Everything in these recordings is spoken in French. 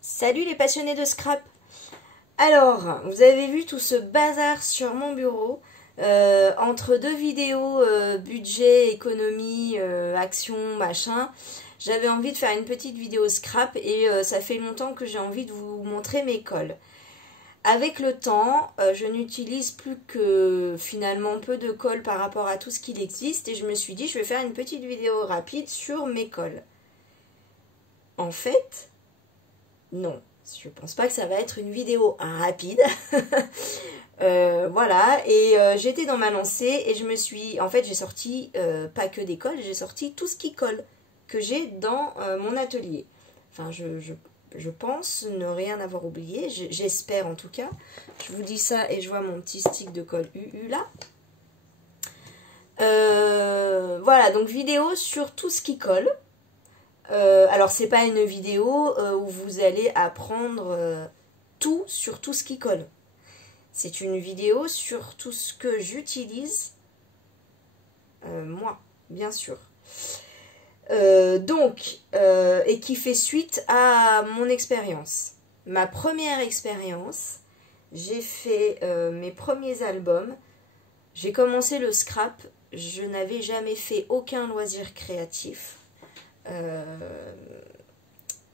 Salut les passionnés de scrap. Alors, vous avez vu tout ce bazar sur mon bureau, entre deux vidéos budget, économie, action, machin. J'avais envie de faire une petite vidéo scrap et ça fait longtemps que j'ai envie de vous montrer mes cols. Avec le temps, je n'utilise plus que finalement peu de colle par rapport à tout ce qu'il existe et je me suis dit je vais faire une petite vidéo rapide sur mes cols. En fait, non, je pense pas que ça va être une vidéo rapide. Voilà, et j'étais dans ma lancée et je me suis... En fait, j'ai sorti pas que des cols, j'ai sorti tout ce qui colle que j'ai dans mon atelier. Enfin, je pense ne rien avoir oublié, j'espère en tout cas. Je vous dis ça et je vois mon petit stick de colle UU là. Voilà, donc vidéo sur tout ce qui colle. Alors c'est pas une vidéo où vous allez apprendre tout sur tout ce qui colle. C'est une vidéo sur tout ce que j'utilise moi, bien sûr. Et qui fait suite à mon expérience. Ma première expérience, j'ai fait mes premiers albums. J'ai commencé le scrap. Je n'avais jamais fait aucun loisir créatif.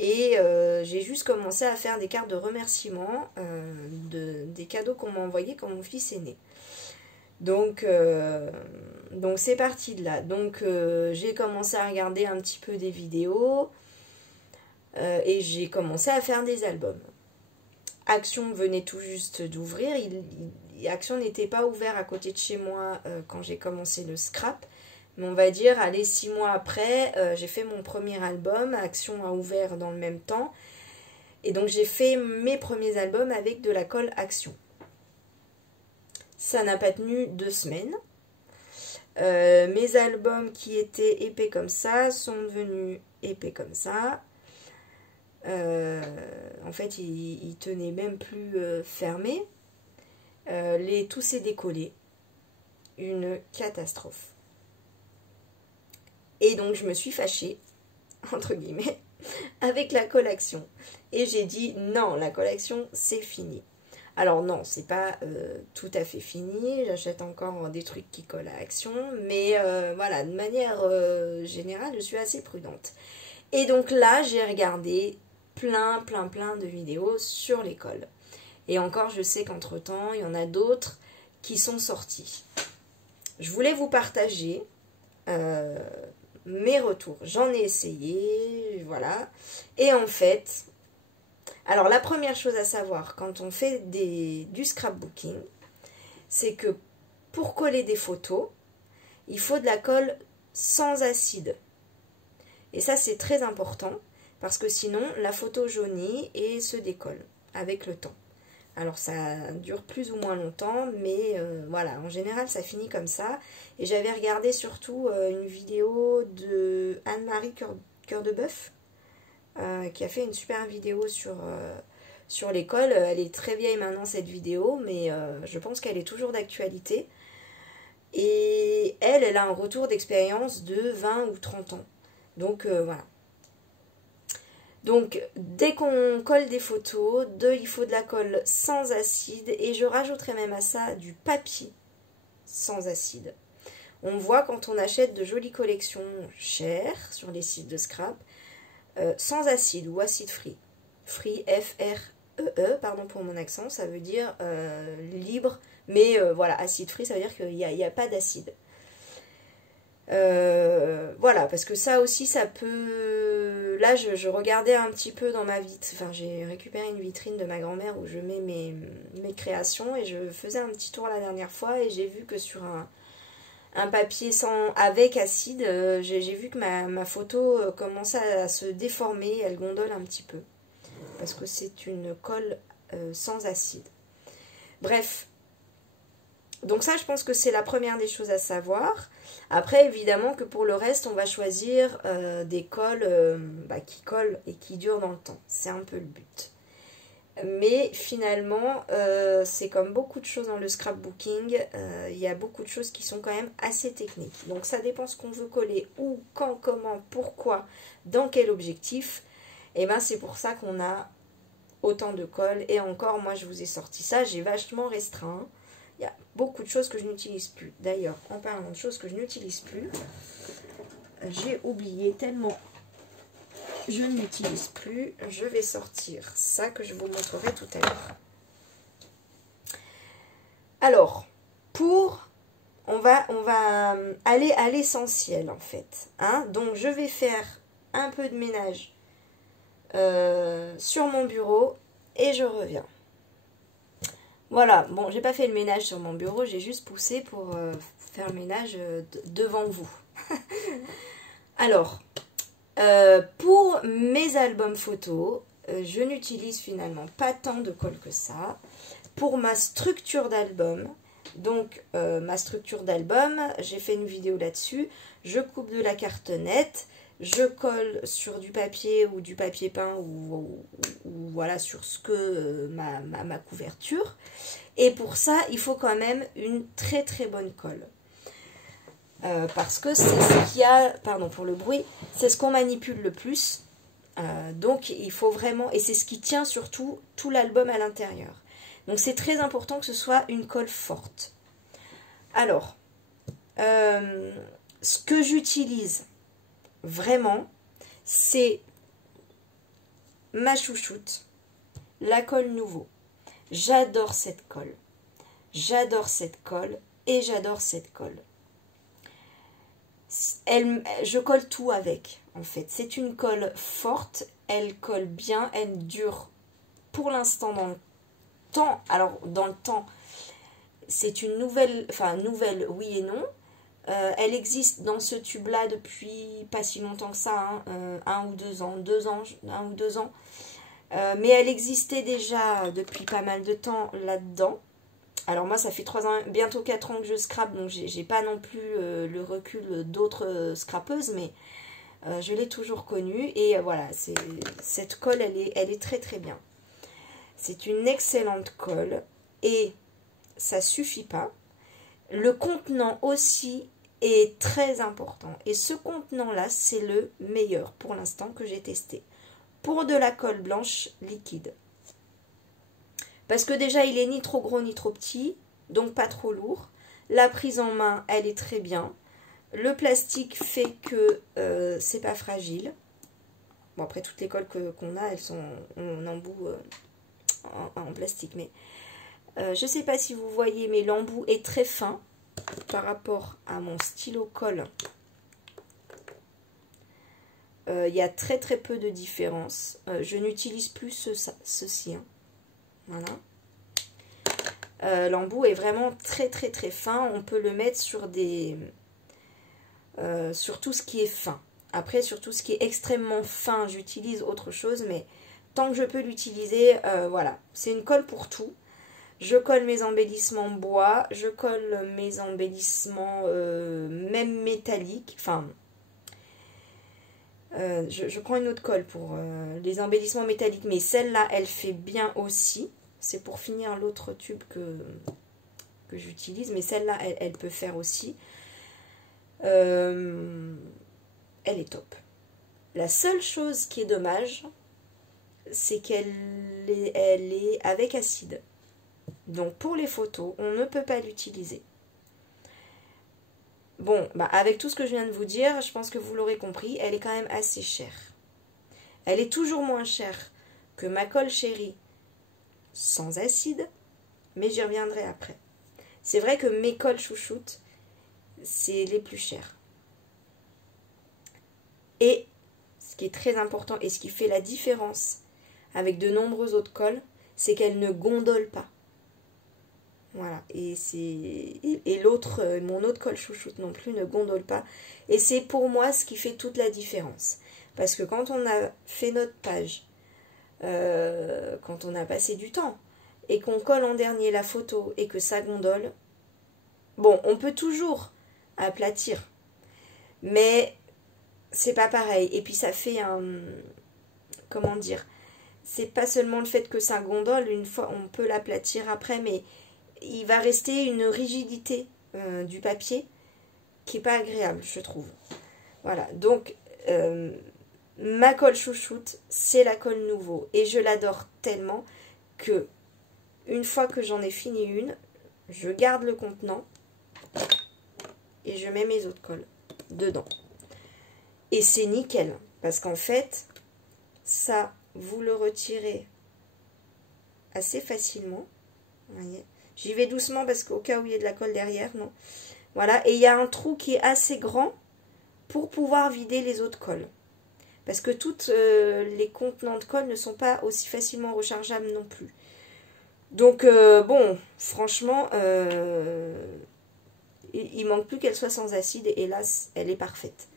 J'ai juste commencé à faire des cartes de remerciement des cadeaux qu'on m'a envoyés quand mon fils est né. Donc c'est parti de là. Donc j'ai commencé à regarder un petit peu des vidéos et j'ai commencé à faire des albums. Action venait tout juste d'ouvrir. Action n'était pas ouvert à côté de chez moi quand j'ai commencé le scrap. Mais on va dire, allez, 6 mois après, j'ai fait mon premier album. Action a ouvert dans le même temps. Et donc j'ai fait mes premiers albums avec de la colle Action. Ça n'a pas tenu 2 semaines. Mes albums qui étaient épais comme ça sont devenus épais comme ça. En fait, ils tenaient même plus fermés. Tout s'est décollé. Une catastrophe. Et donc, je me suis fâchée, entre guillemets, avec la collection. Et j'ai dit, non, la collection, c'est fini. Alors non, c'est pas tout à fait fini. J'achète encore des trucs qui collent à Action. Mais voilà, de manière générale, je suis assez prudente. Et donc là, j'ai regardé plein de vidéos sur les colles. Et encore, je sais qu'entre-temps, il y en a d'autres qui sont sorties. Je voulais vous partager mes retours. J'en ai essayé, voilà. Et en fait... Alors, la première chose à savoir quand on fait du scrapbooking, c'est que pour coller des photos, il faut de la colle sans acide. Et ça, c'est très important parce que sinon, la photo jaunit et se décolle avec le temps. Alors, ça dure plus ou moins longtemps, mais voilà, en général, ça finit comme ça. Et j'avais regardé surtout une vidéo de Anne-Marie Cœur de Bœuf, qui a fait une super vidéo sur l'école. Elle est très vieille maintenant cette vidéo, mais je pense qu'elle est toujours d'actualité. Et elle a un retour d'expérience de 20 ou 30 ans. Donc voilà. Donc dès qu'on colle des photos, il faut de la colle sans acide. Et je rajouterai même à ça du papier sans acide. On voit quand on achète de jolies collections chères sur les sites de scrap, sans acide ou acide free. Free, F-R-E-E, pardon pour mon accent, ça veut dire libre, mais voilà, acide free, ça veut dire qu'il n'y a pas d'acide. Voilà, parce que ça aussi, ça peut... Là, je regardais un petit peu dans ma vitrine, enfin, j'ai récupéré une vitrine de ma grand-mère où je mets mes créations, et je faisais un petit tour la dernière fois, et j'ai vu que sur un papier avec acide, j'ai vu que ma photo commençait à se déformer, elle gondole un petit peu. Parce que c'est une colle sans acide. Bref. Donc ça, je pense que c'est la première des choses à savoir. Après, évidemment que pour le reste, on va choisir des colles qui collent et qui durent dans le temps. C'est un peu le but. Mais finalement, c'est comme beaucoup de choses dans le scrapbooking, il y a beaucoup de choses qui sont quand même assez techniques. Donc ça dépend ce qu'on veut coller, où, quand, comment, pourquoi, dans quel objectif. Et bien c'est pour ça qu'on a autant de colle. Et encore, moi je vous ai sorti ça, j'ai vachement restreint. Il y a beaucoup de choses que je n'utilise plus. D'ailleurs, en parlant de choses que je n'utilise plus, j'ai oublié tellement je n'utilise plus. Je vais sortir ça que je vous montrerai tout à l'heure. Alors, on va aller à l'essentiel en fait. Hein. Donc, je vais faire un peu de ménage sur mon bureau et je reviens. Voilà, bon, j'ai pas fait le ménage sur mon bureau, j'ai juste poussé pour faire le ménage devant vous. Alors, pour mes albums photos, je n'utilise finalement pas tant de colle que ça. Pour ma structure d'album, donc ma structure d'album, j'ai fait une vidéo là-dessus, je coupe de la cartonnette, je colle sur du papier ou du papier peint ou voilà sur ce que ma couverture. Et pour ça, il faut quand même une très très bonne colle. Parce que c'est ce qu'il y a, pardon pour le bruit, c'est ce qu'on manipule le plus. Donc il faut vraiment, et c'est ce qui tient surtout tout l'album à l'intérieur. Donc c'est très important que ce soit une colle forte. Alors, ce que j'utilise vraiment, c'est ma chouchoute, la colle Nouveau. J'adore cette colle. J'adore cette colle et j'adore cette colle. Je colle tout avec, en fait. C'est une colle forte, elle colle bien, elle dure pour l'instant dans le temps. Alors, dans le temps, c'est une nouvelle, enfin, nouvelle, oui et non. Elle existe dans ce tube-là depuis pas si longtemps que ça, hein, 1 ou 2 ans, 1 ou 2 ans. Mais elle existait déjà depuis pas mal de temps là-dedans. Alors moi ça fait 3 ans, bientôt 4 ans que je scrape, donc j'ai pas non plus le recul d'autres scrapeuses, mais je l'ai toujours connue. Et voilà, cette colle elle est très très bien. C'est une excellente colle et ça suffit pas. Le contenant aussi est très important. Et ce contenant là c'est le meilleur pour l'instant que j'ai testé. Pour de la colle blanche liquide. Parce que déjà, il est ni trop gros ni trop petit, donc pas trop lourd. La prise en main, elle est très bien. Le plastique fait que c'est pas fragile. Bon, après, toutes les colles qu'on a, elles sont en embout en plastique. Mais je sais pas si vous voyez, mais l'embout est très fin par rapport à mon stylo colle. Il y a très très peu de différence. Je n'utilise plus ceci. Hein. Voilà. L'embout est vraiment très très très fin. On peut le mettre sur sur tout ce qui est fin. Après, sur tout ce qui est extrêmement fin, j'utilise autre chose. Mais tant que je peux l'utiliser, voilà. C'est une colle pour tout. Je colle mes embellissements bois. Je colle mes embellissements même métalliques. Enfin... je prends une autre colle pour les embellissements métalliques, mais celle-là, elle fait bien aussi. C'est pour finir l'autre tube que j'utilise, mais celle-là, elle peut faire aussi. Elle est top. La seule chose qui est dommage, c'est qu'elle est avec acide. Donc pour les photos, on ne peut pas l'utiliser. Bon, bah avec tout ce que je viens de vous dire, je pense que vous l'aurez compris, elle est quand même assez chère. Elle est toujours moins chère que ma colle chérie sans acide, mais j'y reviendrai après. C'est vrai que mes colles chouchoutes, c'est les plus chères. Et ce qui est très important et ce qui fait la différence avec de nombreuses autres colles, c'est qu'elles ne gondolent pas. Voilà, et l'autre, mon autre colle chouchoute non plus ne gondole pas. Et c'est pour moi ce qui fait toute la différence. Parce que quand on a fait notre page, quand on a passé du temps, et qu'on colle en dernier la photo et que ça gondole, bon, on peut toujours aplatir. Mais c'est pas pareil. Et puis ça fait un... Comment dire? C'est pas seulement le fait que ça gondole, une fois on peut l'aplatir après, mais... il va rester une rigidité du papier qui n'est pas agréable, je trouve. Voilà, donc ma colle chouchoute, c'est la colle Nouveau. Et je l'adore tellement que, une fois que j'en ai fini une, je garde le contenant et je mets mes autres colles dedans. Et c'est nickel, parce qu'en fait, ça, vous le retirez assez facilement. Vous voyez, j'y vais doucement parce qu'au cas où il y a de la colle derrière, non. Voilà, et il y a un trou qui est assez grand pour pouvoir vider les autres colles. Parce que toutes les contenants de colle ne sont pas aussi facilement rechargeables non plus. Donc, bon, franchement, il manque plus qu'elle soit sans acide. Et là, elle est parfaite.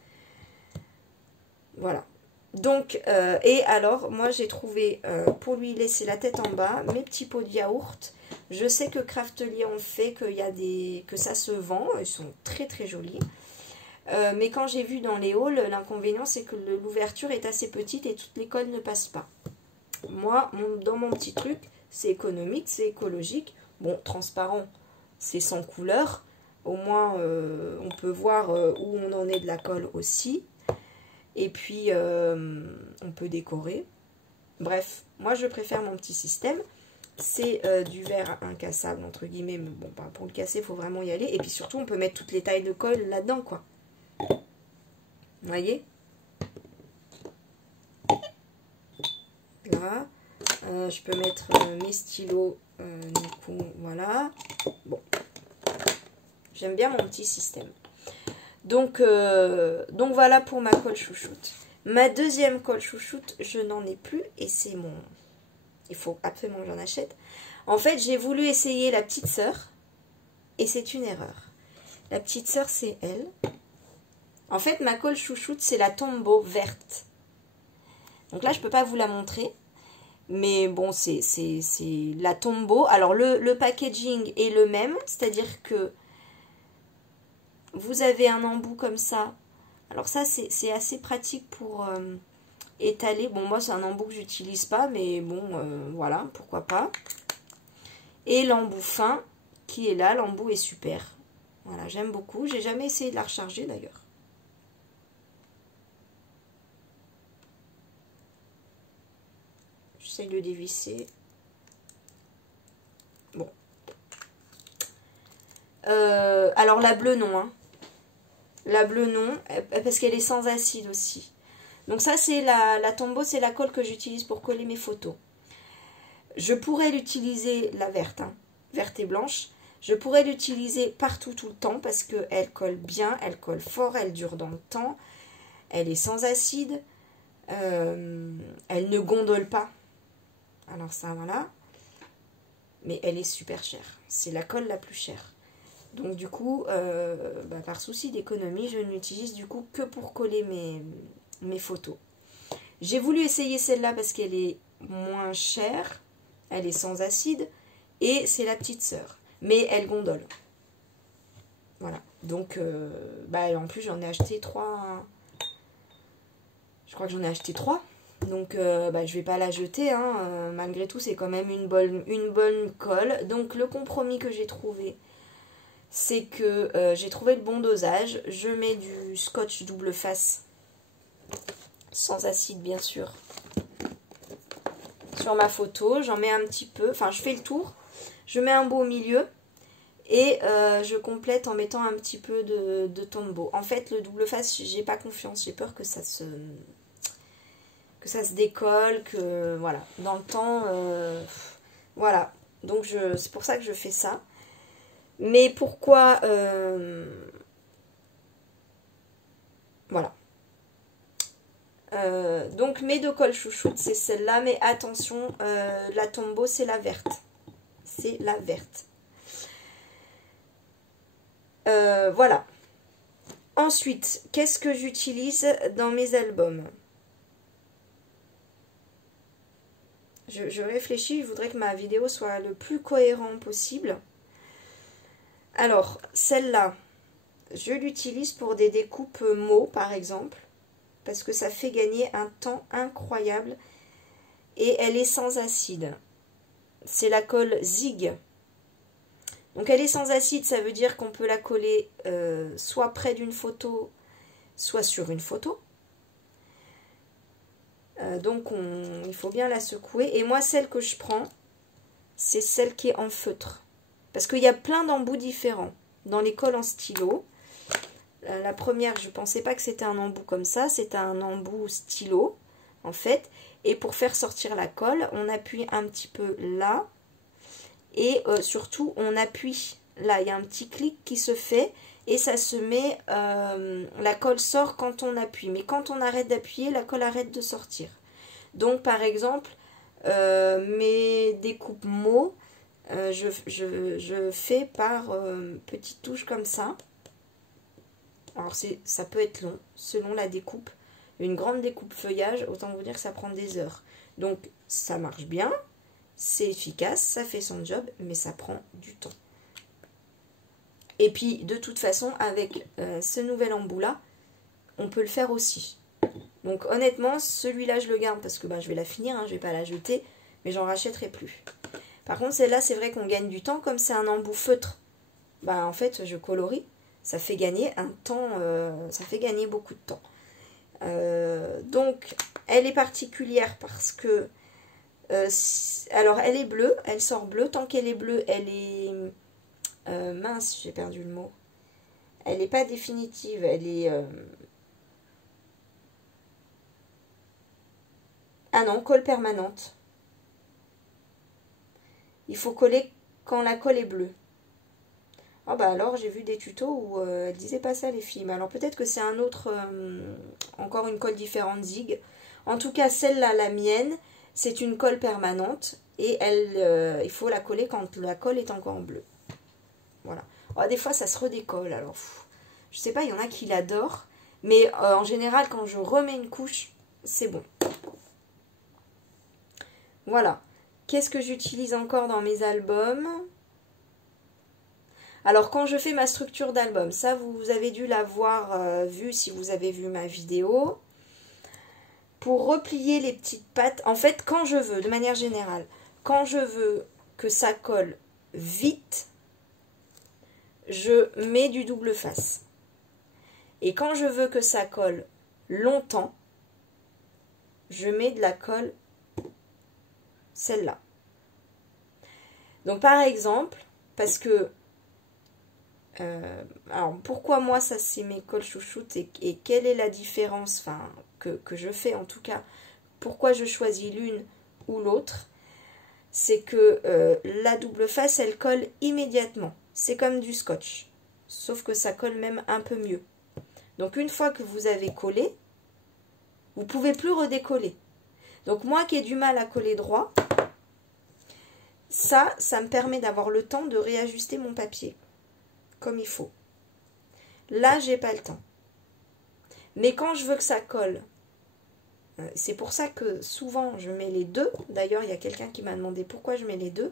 Voilà. Donc, et alors, moi, j'ai trouvé, pour lui laisser la tête en bas, mes petits pots de yaourt. Je sais que Craftelier en fait, que ça se vend. Ils sont très, très jolis. Mais quand j'ai vu dans les hauls, l'inconvénient, c'est que l'ouverture est assez petite et toutes les colles ne passent pas. Moi, dans mon petit truc, c'est économique, c'est écologique. Bon, transparent, c'est sans couleur. Au moins, on peut voir où on en est de la colle aussi. Et puis, on peut décorer. Bref, moi, je préfère mon petit système. C'est du verre incassable, entre guillemets. Mais bon, pour le casser, il faut vraiment y aller. Et puis surtout, on peut mettre toutes les tailles de colle là-dedans, quoi. Vous voyez? Là. Je peux mettre mes stylos. Du coup, voilà. Bon. J'aime bien mon petit système. Donc voilà pour ma colle chouchoute. Ma deuxième colle chouchoute, je n'en ai plus. Et c'est mon... Il faut absolument que j'en achète. En fait, j'ai voulu essayer la petite sœur. Et c'est une erreur. La petite sœur, c'est elle. En fait, ma colle chouchoute, c'est la Tombow verte. Donc là, je ne peux pas vous la montrer. Mais bon, c'est la Tombow. Alors, le packaging est le même. C'est-à-dire que vous avez un embout comme ça. Alors ça, c'est assez pratique pour étaler. Bon, moi, c'est un embout que j'utilise pas. Mais bon, voilà, pourquoi pas. Et l'embout fin qui est là. L'embout est super. Voilà, j'aime beaucoup. J'ai jamais essayé de la recharger d'ailleurs. J'essaie de dévisser. Bon. Alors la bleue non. Hein. La bleue non. Parce qu'elle est sans acide aussi. Donc ça c'est la Tombow, c'est la colle que j'utilise pour coller mes photos. Je pourrais l'utiliser, la verte. Hein, verte et blanche. Je pourrais l'utiliser partout tout le temps. Parce qu'elle colle bien, elle colle fort, elle dure dans le temps. Elle est sans acide. Elle ne gondole pas. Alors ça, voilà. Mais elle est super chère. C'est la colle la plus chère. Donc du coup, par souci d'économie, je ne l'utilise du coup que pour coller mes photos. J'ai voulu essayer celle-là parce qu'elle est moins chère. Elle est sans acide. Et c'est la petite sœur. Mais elle gondole. Voilà. Donc, en plus, j'en ai acheté 3. Je crois que j'en ai acheté 3. Donc, je vais pas la jeter. Hein. Malgré tout, c'est quand même une bonne colle. Donc, le compromis que j'ai trouvé, c'est que j'ai trouvé le bon dosage. Je mets du scotch double face, sans acide, bien sûr, sur ma photo. J'en mets un petit peu. Enfin, je fais le tour. Je mets un bout au milieu. Et je complète en mettant un petit peu de Tombow. En fait, le double face, j'ai pas confiance. J'ai peur que ça se décolle, que voilà, dans le temps, voilà. Donc c'est pour ça que je fais ça. Mais pourquoi voilà. Donc mes deux colles chouchoutes, c'est celle-là. Mais attention, la Tombow, c'est la verte. C'est la verte. Voilà. Ensuite, qu'est-ce que j'utilise dans mes albums? Je réfléchis, je voudrais que ma vidéo soit le plus cohérent possible. Alors, celle-là, je l'utilise pour des découpes mots, par exemple, parce que ça fait gagner un temps incroyable et elle est sans acide. C'est la colle Zig. Donc elle est sans acide, ça veut dire qu'on peut la coller soit près d'une photo, soit sur une photo. Donc il faut bien la secouer. Et moi, celle que je prends, c'est celle qui est en feutre. Parce qu'il y a plein d'embouts différents dans les colles en stylo. La première, je ne pensais pas que c'était un embout comme ça. C'est un embout stylo, en fait. Et pour faire sortir la colle, on appuie un petit peu là. Et surtout, on appuie là. Il y a un petit clic qui se fait. Et ça se met, la colle sort quand on appuie. Mais quand on arrête d'appuyer, la colle arrête de sortir. Donc par exemple, mes découpes mots, je fais par petites touches comme ça. Alors ça peut être long, selon la découpe. Une grande découpe feuillage, autant vous dire que ça prend des heures. Donc ça marche bien, c'est efficace, ça fait son job, mais ça prend du temps. Et puis, de toute façon, avec ce nouvel embout-là, on peut le faire aussi. Donc, honnêtement, celui-là, je le garde parce que je vais la finir, hein, je ne vais pas la jeter, mais j'en rachèterai plus. Par contre, celle-là, c'est vrai qu'on gagne du temps. Comme c'est un embout feutre, en fait, je colorie. Ça fait gagner un temps, ça fait gagner beaucoup de temps. Donc, elle est particulière parce que... alors, elle est bleue, elle sort bleue. Tant qu'elle est bleue, elle est... mince, j'ai perdu le mot. Elle n'est pas définitive, elle est... Ah non, colle permanente. Il faut coller quand la colle est bleue. Ah alors, j'ai vu des tutos où elles disaient pas ça les filles. Mais alors peut-être que c'est un autre... encore une colle différente Zig. En tout cas, celle-là, la mienne, c'est une colle permanente. Et il faut la coller quand la colle est encore en bleu. Voilà. Oh, des fois, ça se redécolle. Alors, je sais pas, il y en a qui l'adorent. Mais en général, quand je remets une couche, c'est bon. Voilà. Qu'est-ce que j'utilise encore dans mes albums? Alors, quand je fais ma structure d'album, ça, vous avez dû l'avoir vu si vous avez vu ma vidéo. Pour replier les petites pattes, en fait, quand je veux, de manière générale, quand je veux que ça colle vite, je mets du double face. Et quand je veux que ça colle longtemps, je mets de la colle, celle-là. Donc par exemple, parce que, alors pourquoi moi ça c'est mes colles chouchoutes et quelle est la différence, que je fais en tout cas, pourquoi je choisis l'une ou l'autre, c'est que la double face elle colle immédiatement. C'est comme du scotch, sauf que ça colle même un peu mieux. Donc une fois que vous avez collé, vous ne pouvez plus redécoller. Donc moi qui ai du mal à coller droit, ça me permet d'avoir le temps de réajuster mon papier comme il faut. Là, j'ai pas le temps. Mais quand je veux que ça colle, c'est pour ça que souvent je mets les deux. D'ailleurs, il y a quelqu'un qui m'a demandé pourquoi je mets les deux.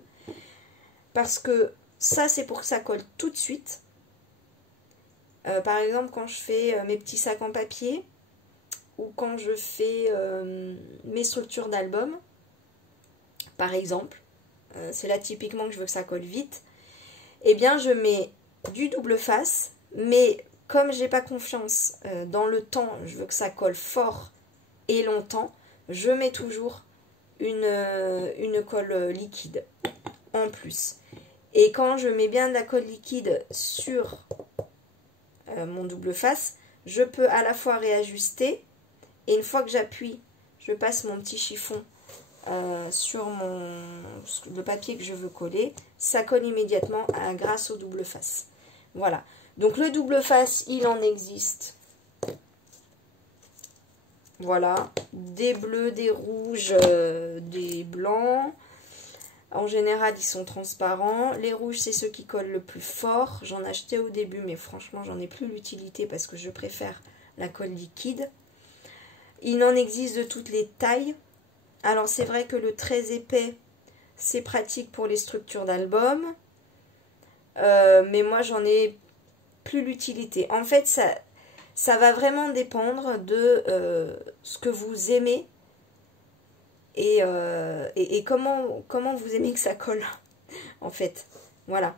Parce que ça, c'est pour que ça colle tout de suite. Par exemple, quand je fais mes petits sacs en papier ou quand je fais mes structures d'album, par exemple, c'est là typiquement que je veux que ça colle vite, eh bien je mets du double face, mais comme j'ai pas confiance dans le temps, je veux que ça colle fort et longtemps, je mets toujours une colle liquide en plus. Et quand je mets bien de la colle liquide sur mon double face, je peux à la fois réajuster et une fois que j'appuie, je passe mon petit chiffon sur le papier que je veux coller, ça colle immédiatement grâce au double face. Voilà. Donc le double face, il en existe. Voilà. Des bleus, des rouges, des blancs. En général, ils sont transparents. Les rouges, c'est ceux qui collent le plus fort. J'en achetais au début, mais franchement, j'en ai plus l'utilité parce que je préfère la colle liquide. Il en existe de toutes les tailles. Alors, c'est vrai que le très épais, c'est pratique pour les structures d'album. Mais moi, j'en ai plus l'utilité. En fait, ça va vraiment dépendre de ce que vous aimez et comment vous aimez que ça colle, en fait. Voilà.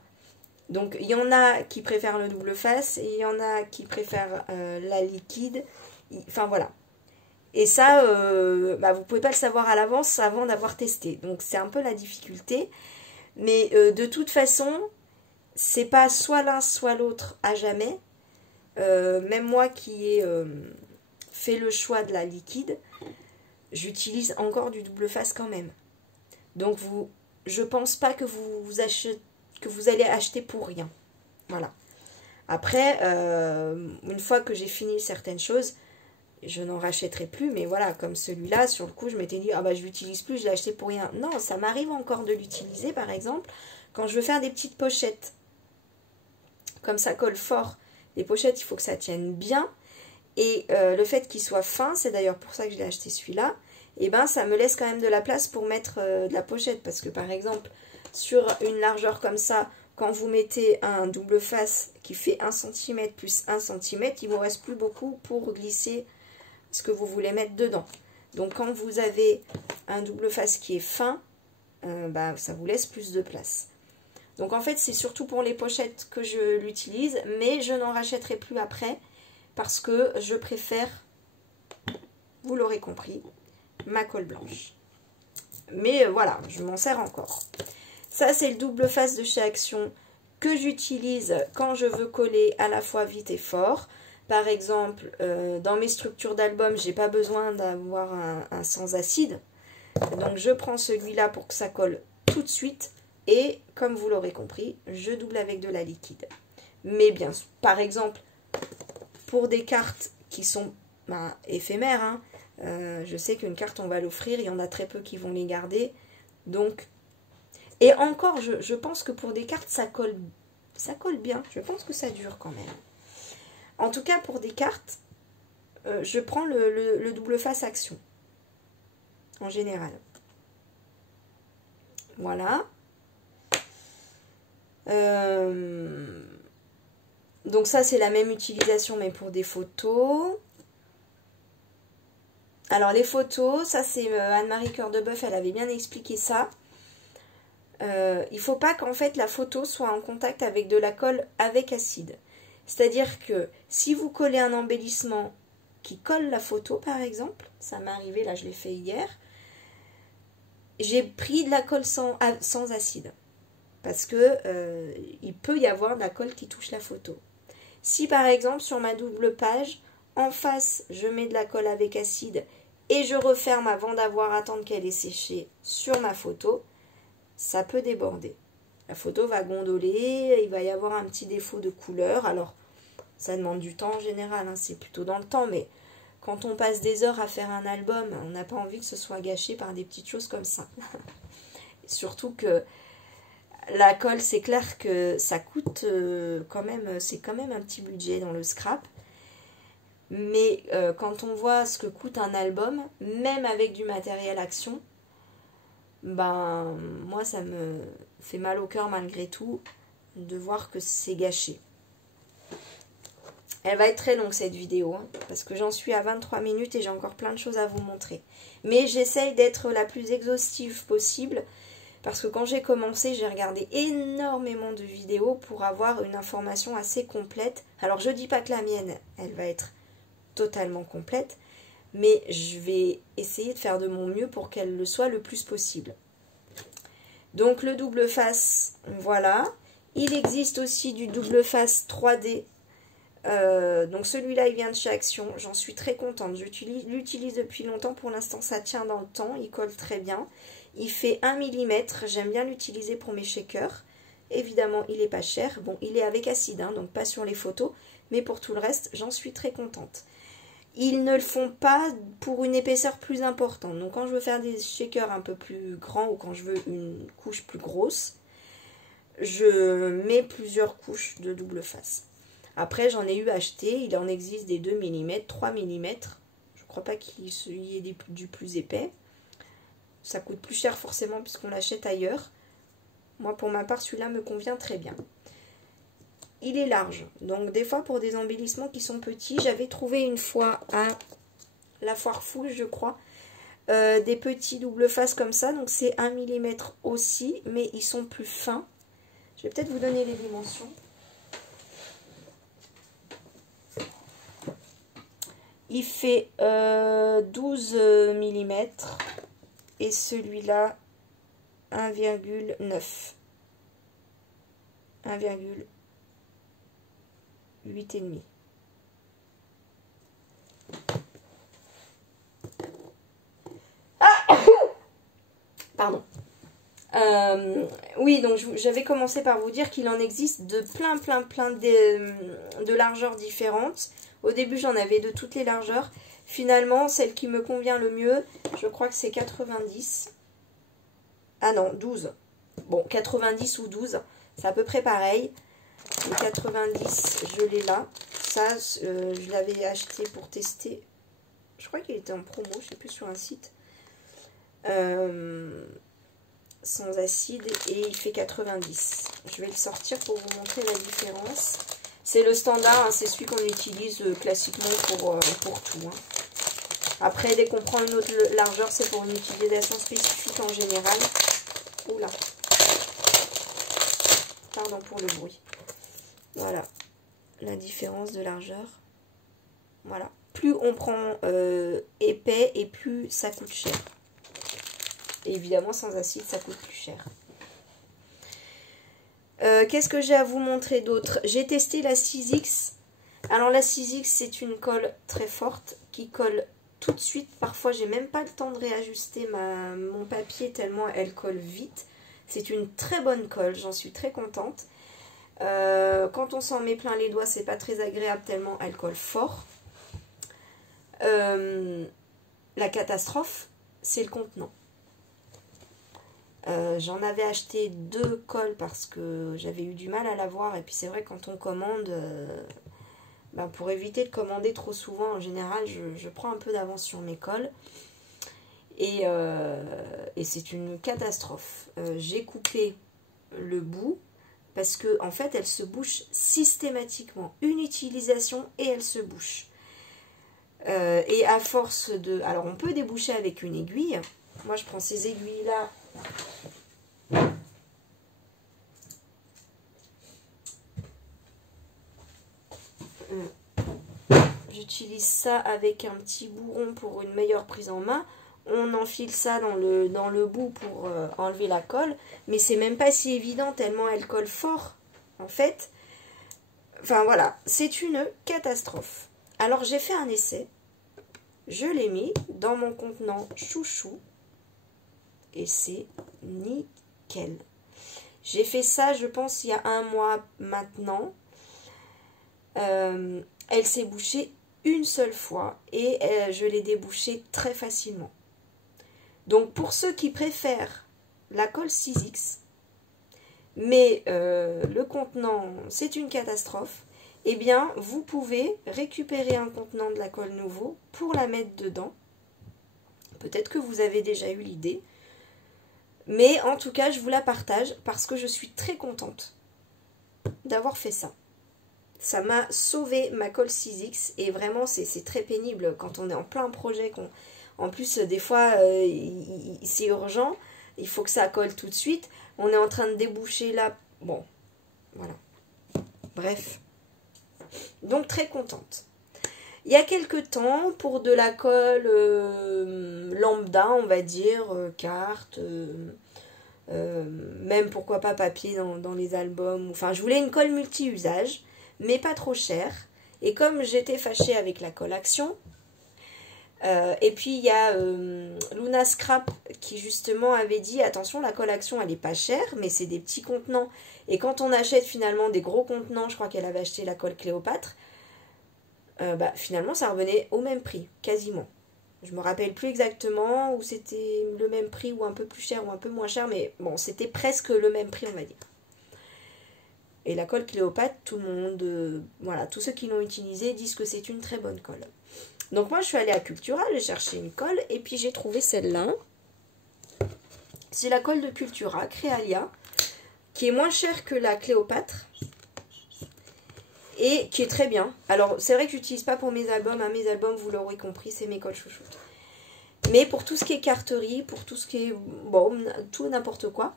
Donc, il y en a qui préfèrent le double face et il y en a qui préfèrent la liquide. Enfin, voilà. Et ça, bah, vous ne pouvez pas le savoir à l'avance avant d'avoir testé. Donc c'est un peu la difficulté. Mais de toute façon, c'est pas soit l'un soit l'autre à jamais. Même moi qui ai fait le choix de la liquide, j'utilise encore du double face quand même. Donc je pense pas que vous allez acheter pour rien. Voilà. Après, une fois que j'ai fini certaines choses, je n'en rachèterai plus. Mais voilà, comme celui-là, sur le coup, je m'étais dit, ah bah je l'utilise plus, je l'ai acheté pour rien. Non, ça m'arrive encore de l'utiliser, par exemple, quand je veux faire des petites pochettes. Comme ça colle fort. Les pochettes, il faut que ça tienne bien. Et le fait qu'il soit fin, c'est d'ailleurs pour ça que je l'ai acheté celui-là, et ben ça me laisse quand même de la place pour mettre de la pochette. Parce que par exemple, sur une largeur comme ça, quand vous mettez un double face qui fait 1 cm plus 1 cm, il ne vous reste plus beaucoup pour glisser ce que vous voulez mettre dedans. Donc quand vous avez un double face qui est fin, bah, ça vous laisse plus de place. Donc en fait, c'est surtout pour les pochettes que je l'utilise, mais je n'en rachèterai plus après parce que je préfère, vous l'aurez compris, ma colle blanche. Mais voilà, je m'en sers encore. Ça, c'est le double face de chez Action que j'utilise quand je veux coller à la fois vite et fort. Par exemple, dans mes structures d'album, j'ai pas besoin d'avoir un sans acide. Donc je prends celui-là pour que ça colle tout de suite. Et comme vous l'aurez compris, je double avec de la liquide. Mais bien, par exemple, pour des cartes qui sont éphémères, hein, je sais qu'une carte, on va l'offrir, il y en a très peu qui vont les garder. Donc, et encore, je pense que pour des cartes, ça colle bien. Je pense que ça dure quand même. En tout cas, pour des cartes, je prends le double face Action. En général. Voilà. Donc ça, c'est la même utilisation, mais pour des photos. Alors, les photos, ça, c'est Anne-Marie Cœur de Bœuf, elle avait bien expliqué ça. Il faut pas qu'en fait, la photo soit en contact avec de la colle avec acide. C'est-à-dire que si vous collez un embellissement qui colle la photo, par exemple, ça m'est arrivé, là, je l'ai fait hier, j'ai pris de la colle sans acide. Parce que il peut y avoir de la colle qui touche la photo. Si par exemple sur ma double page, en face je mets de la colle avec acide et je referme avant d'avoir à attendre qu'elle ait séché sur ma photo, ça peut déborder. La photo va gondoler, il va y avoir un petit défaut de couleur. Alors ça demande du temps en général, hein, c'est plutôt dans le temps, mais quand on passe des heures à faire un album, on n'a pas envie que ce soit gâché par des petites choses comme ça. Surtout que la colle, c'est clair que ça coûte quand même, c'est quand même un petit budget dans le scrap. Mais quand on voit ce que coûte un album, même avec du matériel Action, ben moi ça me fait mal au cœur malgré tout de voir que c'est gâché. Elle va être très longue cette vidéo, hein, parce que j'en suis à 23 minutes et j'ai encore plein de choses à vous montrer. Mais j'essaye d'être la plus exhaustive possible. Parce que quand j'ai commencé, j'ai regardé énormément de vidéos pour avoir une information assez complète. Alors, je ne dis pas que la mienne, elle va être totalement complète, mais je vais essayer de faire de mon mieux pour qu'elle le soit le plus possible. Donc, le double face, voilà. Il existe aussi du double face 3D. Donc, celui-là, il vient de chez Action. J'en suis très contente. Je l'utilise depuis longtemps. Pour l'instant, ça tient dans le temps. Il colle très bien. Il fait 1 mm, j'aime bien l'utiliser pour mes shakers. Évidemment, il n'est pas cher. Bon, il est avec acide, hein, donc pas sur les photos. Mais pour tout le reste, j'en suis très contente. Ils ne le font pas pour une épaisseur plus importante. Donc quand je veux faire des shakers un peu plus grands ou quand je veux une couche plus grosse, je mets plusieurs couches de double face. Après, j'en ai eu acheté. Il en existe des 2 mm, 3 mm. Je ne crois pas qu'il y ait du plus épais. Ça coûte plus cher forcément puisqu'on l'achète ailleurs. Moi, pour ma part, celui-là me convient très bien. Il est large. Donc, des fois, pour des embellissements qui sont petits, j'avais trouvé une fois à la foire fouille, je crois, des petits double face comme ça. Donc, c'est 1 mm aussi, mais ils sont plus fins. Je vais peut-être vous donner les dimensions. Il fait 12 mm et celui-là 1,9. 1,8,5. Pardon. Oui, donc j'avais commencé par vous dire qu'il en existe de plein de largeurs différentes. Au début, j'en avais de toutes les largeurs. Finalement, celle qui me convient le mieux, je crois que c'est 90. Ah non, 12. Bon, 90 ou 12, c'est à peu près pareil. Le 90, je l'ai là. Ça, je l'avais acheté pour tester. Je crois qu'il était en promo, je ne sais plus, sur un site. Sans acide, et il fait 90. Je vais le sortir pour vous montrer la différence. C'est le standard, hein, c'est celui qu'on utilise classiquement pour tout. Hein. Après, dès qu'on prend une autre largeur, c'est pour une utilisation spécifique en général. Oula. Pardon pour le bruit. Voilà. La différence de largeur. Voilà. Plus on prend épais et plus ça coûte cher. Et évidemment, sans acide, ça coûte plus cher. Qu'est-ce que j'ai à vous montrer d'autre? J'ai testé la 6X. Alors la 6X, c'est une colle très forte qui colle tout de suite. Parfois, j'ai même pas le temps de réajuster mon papier tellement elle colle vite. C'est une très bonne colle, j'en suis très contente. Quand on s'en met plein les doigts, c'est pas très agréable tellement elle colle fort. La catastrophe, c'est le contenant. J'en avais acheté 2 colles parce que j'avais eu du mal à l'avoir. Et puis c'est vrai, quand on commande, pour éviter de commander trop souvent, en général, je prends un peu d'avance sur mes colles. Et c'est une catastrophe. J'ai coupé le bout parce que en fait, elle se bouche systématiquement. Une utilisation et elle se bouche. Et à force de... Alors, on peut déboucher avec une aiguille. Moi, je prends ces aiguilles-là. J'utilise ça avec un petit bourron pour une meilleure prise en main. On enfile ça dans le bout pour enlever la colle. Mais c'est même pas si évident tellement elle colle fort, en fait. Enfin, voilà. C'est une catastrophe. Alors, j'ai fait un essai. Je l'ai mis dans mon contenant chouchou. Et c'est nickel. J'ai fait ça, je pense, il y a 1 mois maintenant. Elle s'est bouchée une seule fois et je l'ai débouchée très facilement. Donc, pour ceux qui préfèrent la colle 6X, mais le contenant, c'est une catastrophe, eh bien, vous pouvez récupérer un contenant de la colle nouveau pour la mettre dedans. Peut-être que vous avez déjà eu l'idée. Mais en tout cas, je vous la partage parce que je suis très contente d'avoir fait ça. Ça m'a sauvé ma colle 6X et vraiment, c'est très pénible quand on est en plein projet. En plus, des fois, c'est urgent. Il faut que ça colle tout de suite. On est en train de déboucher là. Bon, voilà. Bref. Donc, très contente. Il y a quelques temps, pour de la colle lambda, on va dire, carte, même pourquoi pas papier dans les albums. Enfin, je voulais une colle multi-usage, mais pas trop chère. Et comme j'étais fâchée avec la colle Action, et puis il y a Luna Scrap qui justement avait dit, attention, la colle Action, elle est pas chère, mais c'est des petits contenants. Et quand on achète finalement des gros contenants, je crois qu'elle avait acheté la colle Cléopâtre, finalement ça revenait au même prix, quasiment. Je me rappelle plus exactement où c'était le même prix ou un peu plus cher ou un peu moins cher, mais bon, c'était presque le même prix, on va dire. Et la colle Cléopâtre, tout le monde, voilà, tous ceux qui l'ont utilisée disent que c'est une très bonne colle. Donc moi je suis allée à Cultura, j'ai cherché une colle et puis j'ai trouvé celle-là. C'est la colle de Cultura, Créalia, qui est moins chère que la Cléopâtre. Et qui est très bien. Alors, c'est vrai que je n'utilise pas pour mes albums. Hein. Mes albums, vous l'aurez compris, c'est mes colles chouchoutes. Mais pour tout ce qui est carterie, pour tout ce qui est, bon, tout n'importe quoi,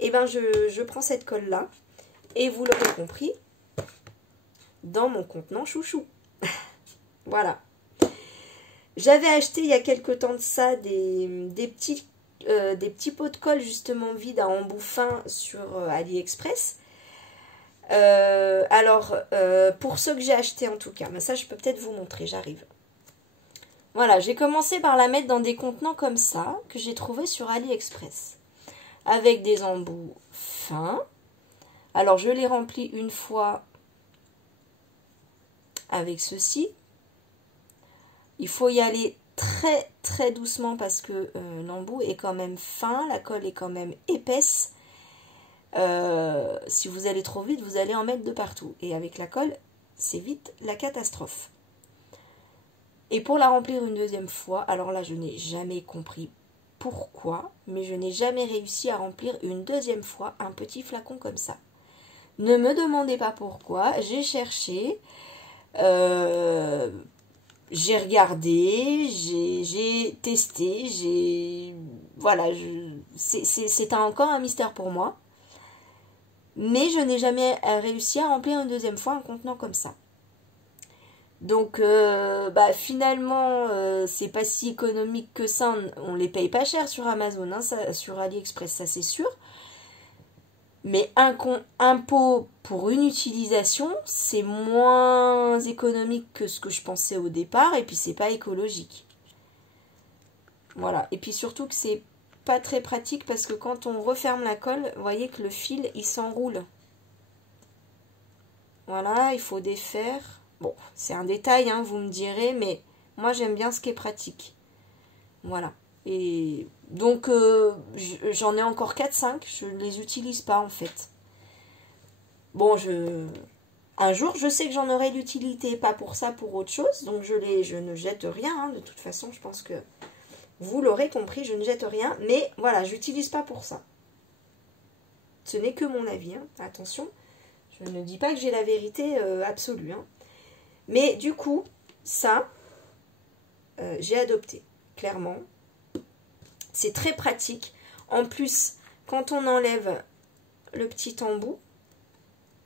eh ben, je prends cette colle-là. Et vous l'aurez compris, dans mon contenant chouchou. Voilà. J'avais acheté il y a quelques temps de ça des petits pots de colle justement vides à embout fin sur AliExpress. Pour ceux que j'ai achetés en tout cas, mais ça je peux peut-être vous montrer, j'arrive. Voilà, j'ai commencé par la mettre dans des contenants comme ça, que j'ai trouvé sur AliExpress. Avec des embouts fins. Alors je les remplis une fois avec ceci. Il faut y aller très très doucement parce que l'embout est quand même fin, la colle est quand même épaisse. Si vous allez trop vite, vous allez en mettre de partout. Et avec la colle, c'est vite la catastrophe. Et pour la remplir une deuxième fois, alors là, je n'ai jamais compris pourquoi, mais je n'ai jamais réussi à remplir une deuxième fois un petit flacon comme ça. Ne me demandez pas pourquoi, j'ai cherché, j'ai regardé, j'ai testé, voilà, c'est encore un mystère pour moi. Mais je n'ai jamais réussi à remplir une deuxième fois un contenant comme ça. Donc finalement c'est pas si économique que ça, on les paye pas cher sur Amazon, hein, ça, sur AliExpress, ça c'est sûr. Mais un pot pour une utilisation, c'est moins économique que ce que je pensais au départ, et puis c'est pas écologique. Voilà, et puis surtout que c'est pas très pratique parce que quand on referme la colle, vous voyez que le fil il s'enroule. Voilà, il faut défaire. Bon, c'est un détail, hein, vous me direz, mais moi j'aime bien ce qui est pratique. Voilà. Et donc, j'en ai encore 4-5, je ne les utilise pas en fait. Bon, un jour, je sais que j'en aurai l'utilité, pas pour ça, pour autre chose, donc je ne jette rien, hein, de toute façon, je pense que vous l'aurez compris, je ne jette rien, mais voilà, j'utilise pas pour ça. Ce n'est que mon avis, hein, attention, je ne dis pas que j'ai la vérité absolue, hein. Mais du coup, ça, j'ai adopté, clairement. C'est très pratique. En plus, quand on enlève le petit embout,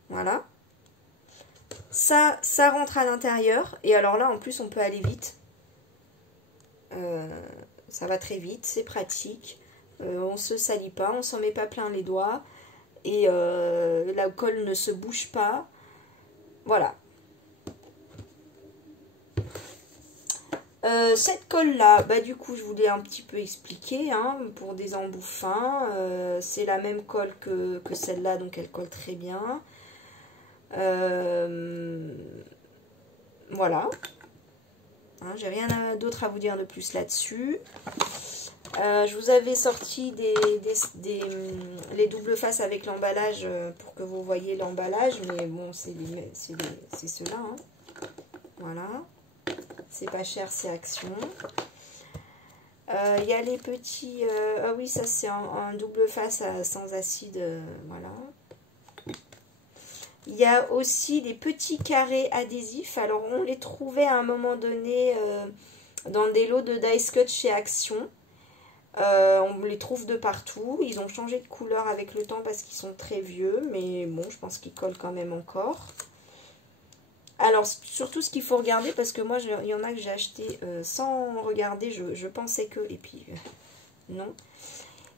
voilà, ça rentre à l'intérieur. Et alors là, en plus, on peut aller vite. Ça va très vite, c'est pratique. On se salit pas, on s'en met pas plein les doigts. Et la colle ne se bouge pas. Voilà. Cette colle là, du coup je voulais un petit peu expliquer, hein, pour des embouts fins, c'est la même colle que celle-là, donc elle colle très bien. Voilà, hein, j'ai rien d'autre à vous dire de plus là-dessus. Je vous avais sorti les doubles faces avec l'emballage pour que vous voyez l'emballage, mais bon c'est ceux-là, hein. Voilà. C'est pas cher, c'est Action. Il y a les petits... ah oui, ça c'est un double face sans acide. Voilà. Il y a aussi des petits carrés adhésifs. Alors, on les trouvait à un moment donné dans des lots de Dice Cut chez Action. On les trouve de partout. Ils ont changé de couleur avec le temps parce qu'ils sont très vieux. Mais bon, je pense qu'ils collent quand même encore. Alors, surtout ce qu'il faut regarder, parce que moi, il y en a que j'ai acheté sans regarder, je pensais que, et puis, non.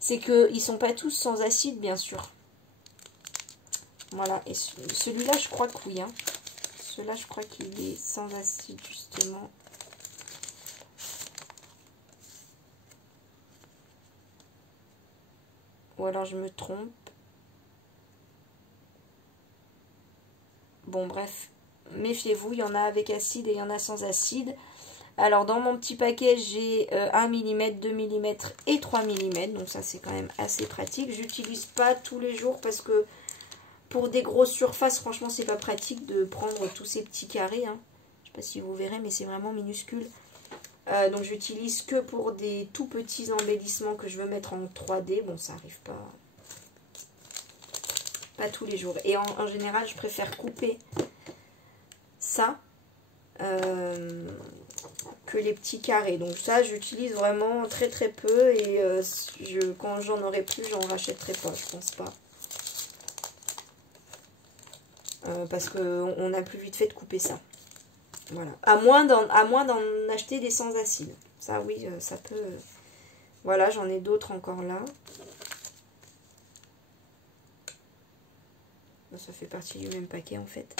C'est qu'ils ne sont pas tous sans acide, bien sûr. Voilà, et celui-là, je crois que oui. Hein. Celui-là, je crois qu'il est sans acide, justement. Ou alors, je me trompe. Bon, bref. Méfiez-vous, il y en a avec acide et il y en a sans acide. Alors dans mon petit paquet, j'ai 1 mm, 2 mm et 3 mm. Donc ça c'est quand même assez pratique. J'utilise pas tous les jours parce que pour des grosses surfaces, franchement c'est pas pratique de prendre tous ces petits carrés, hein. Je sais pas si vous verrez, mais c'est vraiment minuscule. Donc j'utilise que pour des tout petits embellissements que je veux mettre en 3D. Bon, ça arrive pas tous les jours. Et en général, je préfère couper ça que les petits carrés. Donc ça, j'utilise vraiment très très peu. Et quand j'en aurai plus, j'en rachèterai pas, je pense pas. Parce qu'on a plus vite fait de couper ça. Voilà. À moins d'en acheter des sans acide. Ça, oui, ça peut... Voilà, j'en ai d'autres encore là. Ça fait partie du même paquet, en fait.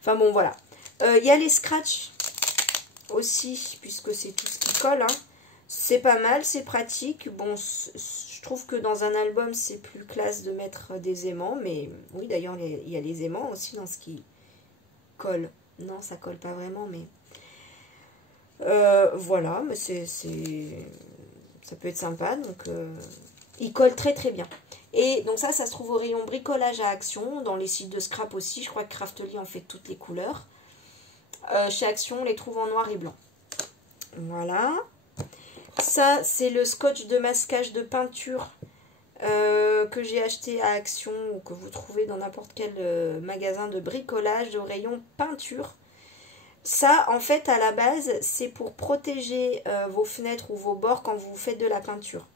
Enfin, bon, voilà. Il y a les scratchs aussi, puisque c'est tout ce qui colle, hein. C'est pas mal, c'est pratique. Bon, je trouve que dans un album, c'est plus classe de mettre des aimants. Mais oui, d'ailleurs, il y a les aimants aussi dans ce qui colle. Non, ça colle pas vraiment, mais... voilà, mais ça peut être sympa. Donc, il colle très très bien. Et donc ça se trouve au rayon bricolage à Action. Dans les sites de scrap aussi. Je crois que Craftly en fait toutes les couleurs. Chez Action, on les trouve en noir et blanc. Voilà. Ça, c'est le scotch de masquage de peinture que j'ai acheté à Action ou que vous trouvez dans n'importe quel magasin de bricolage au rayon peinture. Ça, en fait, à la base, c'est pour protéger vos fenêtres ou vos bords quand vous faites de la peinture.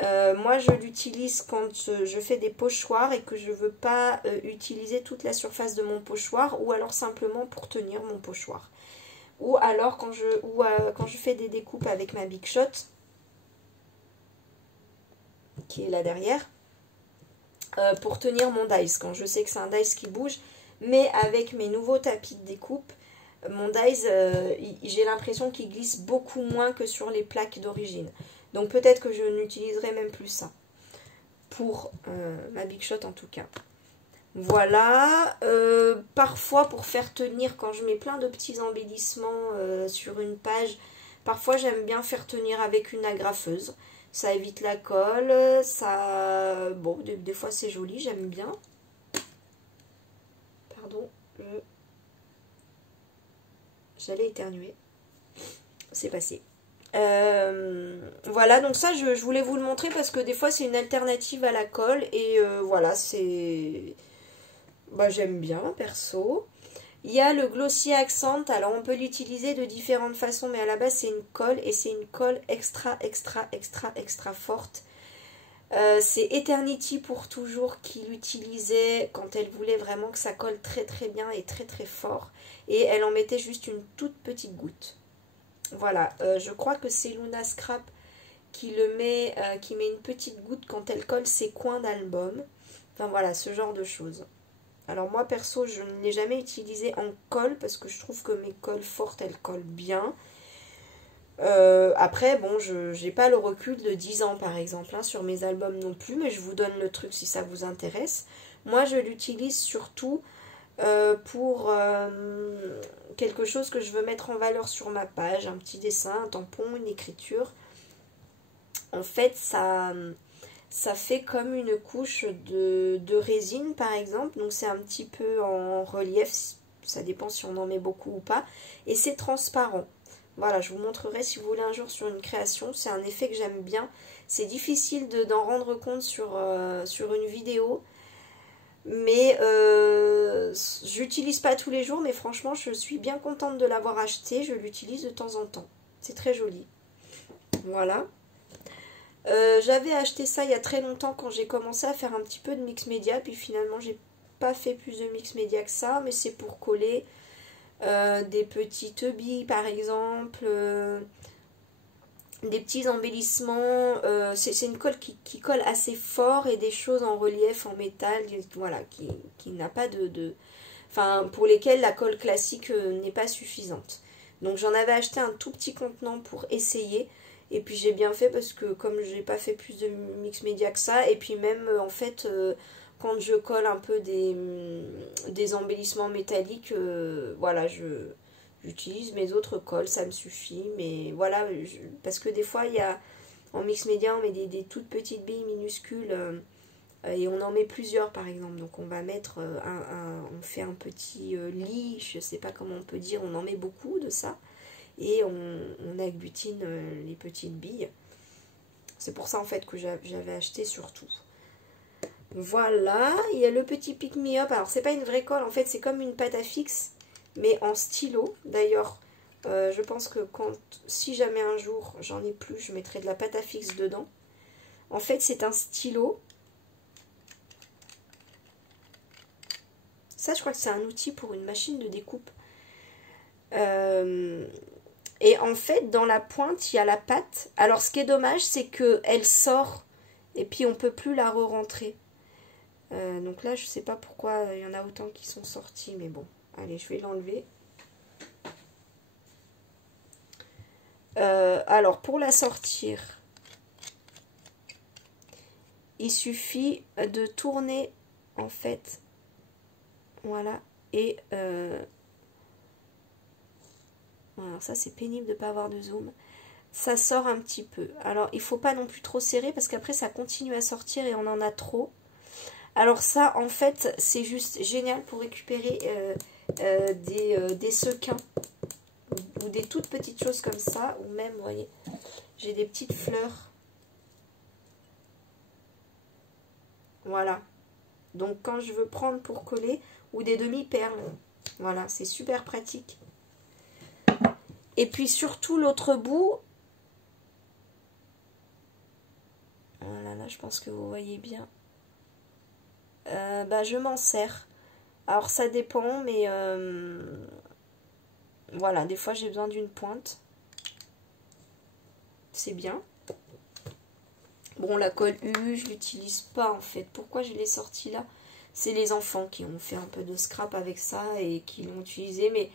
Moi, je l'utilise quand je fais des pochoirs et que je ne veux pas utiliser toute la surface de mon pochoir ou alors simplement pour tenir mon pochoir. Ou alors quand je fais des découpes avec ma Big Shot, qui est là derrière, pour tenir mon dice. Quand je sais que c'est un dice qui bouge, mais avec mes nouveaux tapis de découpe, mon dice, j'ai l'impression qu'il glisse beaucoup moins que sur les plaques d'origine. Donc peut-être que je n'utiliserai même plus ça. Pour ma Big Shot en tout cas. Voilà, parfois pour faire tenir, quand je mets plein de petits embellissements sur une page, parfois j'aime bien faire tenir avec une agrafeuse. Ça évite la colle, ça... Bon, des fois c'est joli, j'aime bien. Pardon, j'allais éternuer. C'est passé. Voilà, donc ça je voulais vous le montrer parce que des fois c'est une alternative à la colle et voilà, c'est... Bah, j'aime bien, perso. Il y a le Glossier Accent. Alors, on peut l'utiliser de différentes façons, mais à la base, c'est une colle. Et c'est une colle extra forte. C'est Eternity pour toujours qui l'utilisait quand elle voulait vraiment que ça colle très très bien et très très fort. Et elle en mettait juste une toute petite goutte. Voilà, je crois que c'est Luna Scrap qui met une petite goutte quand elle colle ses coins d'album. Enfin voilà, ce genre de choses. Alors moi perso je ne l'ai jamais utilisé en colle parce que je trouve que mes colles fortes elles collent bien. Après bon je n'ai pas le recul de 10 ans par exemple hein, sur mes albums non plus, mais je vous donne le truc si ça vous intéresse. Moi je l'utilise surtout pour quelque chose que je veux mettre en valeur sur ma page, un petit dessin, un tampon, une écriture. En fait ça fait comme une couche de résine par exemple, donc c'est un petit peu en relief, ça dépend si on en met beaucoup ou pas, et c'est transparent. Voilà, je vous montrerai si vous voulez un jour sur une création, c'est un effet que j'aime bien. C'est difficile d'en rendre compte sur une vidéo, mais j'utilise pas tous les jours, mais franchement je suis bien contente de l'avoir acheté, je l'utilise de temps en temps. C'est très joli. Voilà. J'avais acheté ça il y a très longtemps quand j'ai commencé à faire un petit peu de mix média, puis finalement j'ai pas fait plus de mix média que ça, mais c'est pour coller des petites billes par exemple, des petits embellissements, c'est une colle qui colle assez fort et des choses en relief, en métal, voilà, qui n'a pas enfin pour lesquelles la colle classique n'est pas suffisante. Donc j'en avais acheté un tout petit contenant pour essayer. Et puis j'ai bien fait parce que comme j'ai pas fait plus de mix média que ça, et puis même en fait quand je colle un peu des embellissements métalliques, voilà, j'utilise mes autres colles, ça me suffit. Mais voilà, parce que des fois il y a en mix média on met des toutes petites billes minuscules et on en met plusieurs par exemple. Donc on va mettre on fait un petit lit, je sais pas comment on peut dire, on en met beaucoup de ça. Et on agglutine les petites billes. C'est pour ça en fait que j'avais acheté surtout. Voilà, il y a le petit Pick Me Up. Alors c'est pas une vraie colle, en fait c'est comme une pâte à fixe, mais en stylo. D'ailleurs, je pense que si jamais un jour j'en ai plus, je mettrai de la pâte à fixe dedans. En fait c'est un stylo. Ça je crois que c'est un outil pour une machine de découpe. Et en fait, dans la pointe, il y a la pâte. Alors, ce qui est dommage, c'est qu'elle sort et puis on peut plus la re-rentrer. Donc là, je sais pas pourquoi il y en a autant qui sont sortis, mais bon. Allez, je vais l'enlever. Alors, pour la sortir, il suffit de tourner, en fait. Voilà. Et... voilà, ça, c'est pénible de ne pas avoir de zoom. Ça sort un petit peu. Alors, il ne faut pas non plus trop serrer parce qu'après, ça continue à sortir et on en a trop. Alors ça, en fait, c'est juste génial pour récupérer des sequins ou des toutes petites choses comme ça. Ou même, vous voyez, j'ai des petites fleurs. Voilà. Donc, quand je veux prendre pour coller, ou des demi-perles. Voilà, c'est super pratique. Et puis, surtout, l'autre bout... Voilà, là, je pense que vous voyez bien. Bah, je m'en sers. Alors, ça dépend, mais... voilà, des fois, j'ai besoin d'une pointe. C'est bien. Bon, la colle UU, je l'utilise pas, en fait. Pourquoi je l'ai sortie là? C'est les enfants qui ont fait un peu de scrap avec ça et qui l'ont utilisé. Mais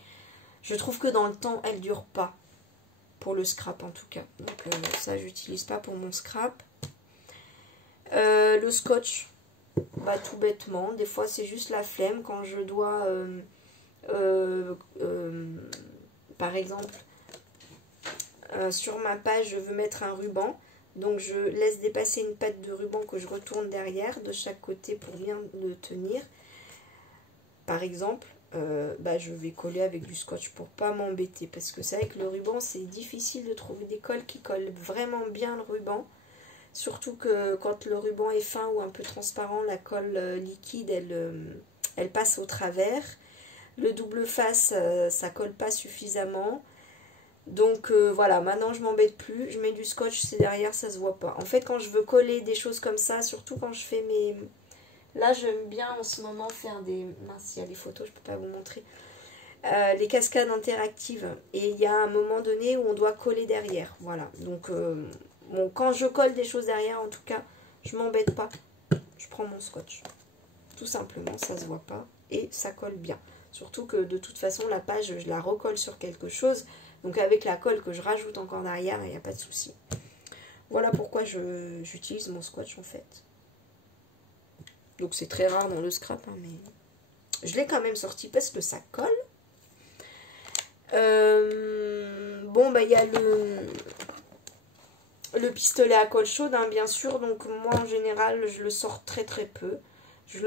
je trouve que dans le temps, elle dure pas. Pour le scrap, en tout cas. Donc, ça, j'utilise pas pour mon scrap. Le scotch, bah, tout bêtement. Des fois, c'est juste la flemme. Quand je dois, par exemple, sur ma page, je veux mettre un ruban. Donc, je laisse dépasser une patte de ruban que je retourne derrière de chaque côté pour bien le tenir. Par exemple, bah, je vais coller avec du scotch pour pas m'embêter. Parce que c'est vrai que le ruban, c'est difficile de trouver des colles qui collent vraiment bien le ruban. Surtout que quand le ruban est fin ou un peu transparent, la colle liquide, elle passe au travers. Le double face, ça colle pas suffisamment. Donc voilà, maintenant je m'embête plus. Je mets du scotch, c'est derrière, ça se voit pas. En fait, quand je veux coller des choses comme ça, surtout quand je fais mes... Là, j'aime bien en ce moment faire des... Mince, il y a les photos, je peux pas vous montrer. Les cascades interactives. Et il y a un moment donné où on doit coller derrière. Voilà, donc... bon, quand je colle des choses derrière, en tout cas, je m'embête pas. Je prends mon scotch. Tout simplement, ça se voit pas. Et ça colle bien. Surtout que de toute façon, la page, je la recolle sur quelque chose. Donc avec la colle que je rajoute encore derrière, il n'y a pas de souci. Voilà pourquoi j'utilise mon scotch en fait. Donc c'est très rare dans le scrap, hein, mais je l'ai quand même sorti parce que ça colle. Bon, bah il y a le pistolet à colle chaude, hein, bien sûr. Donc moi en général, je le sors très très peu. Je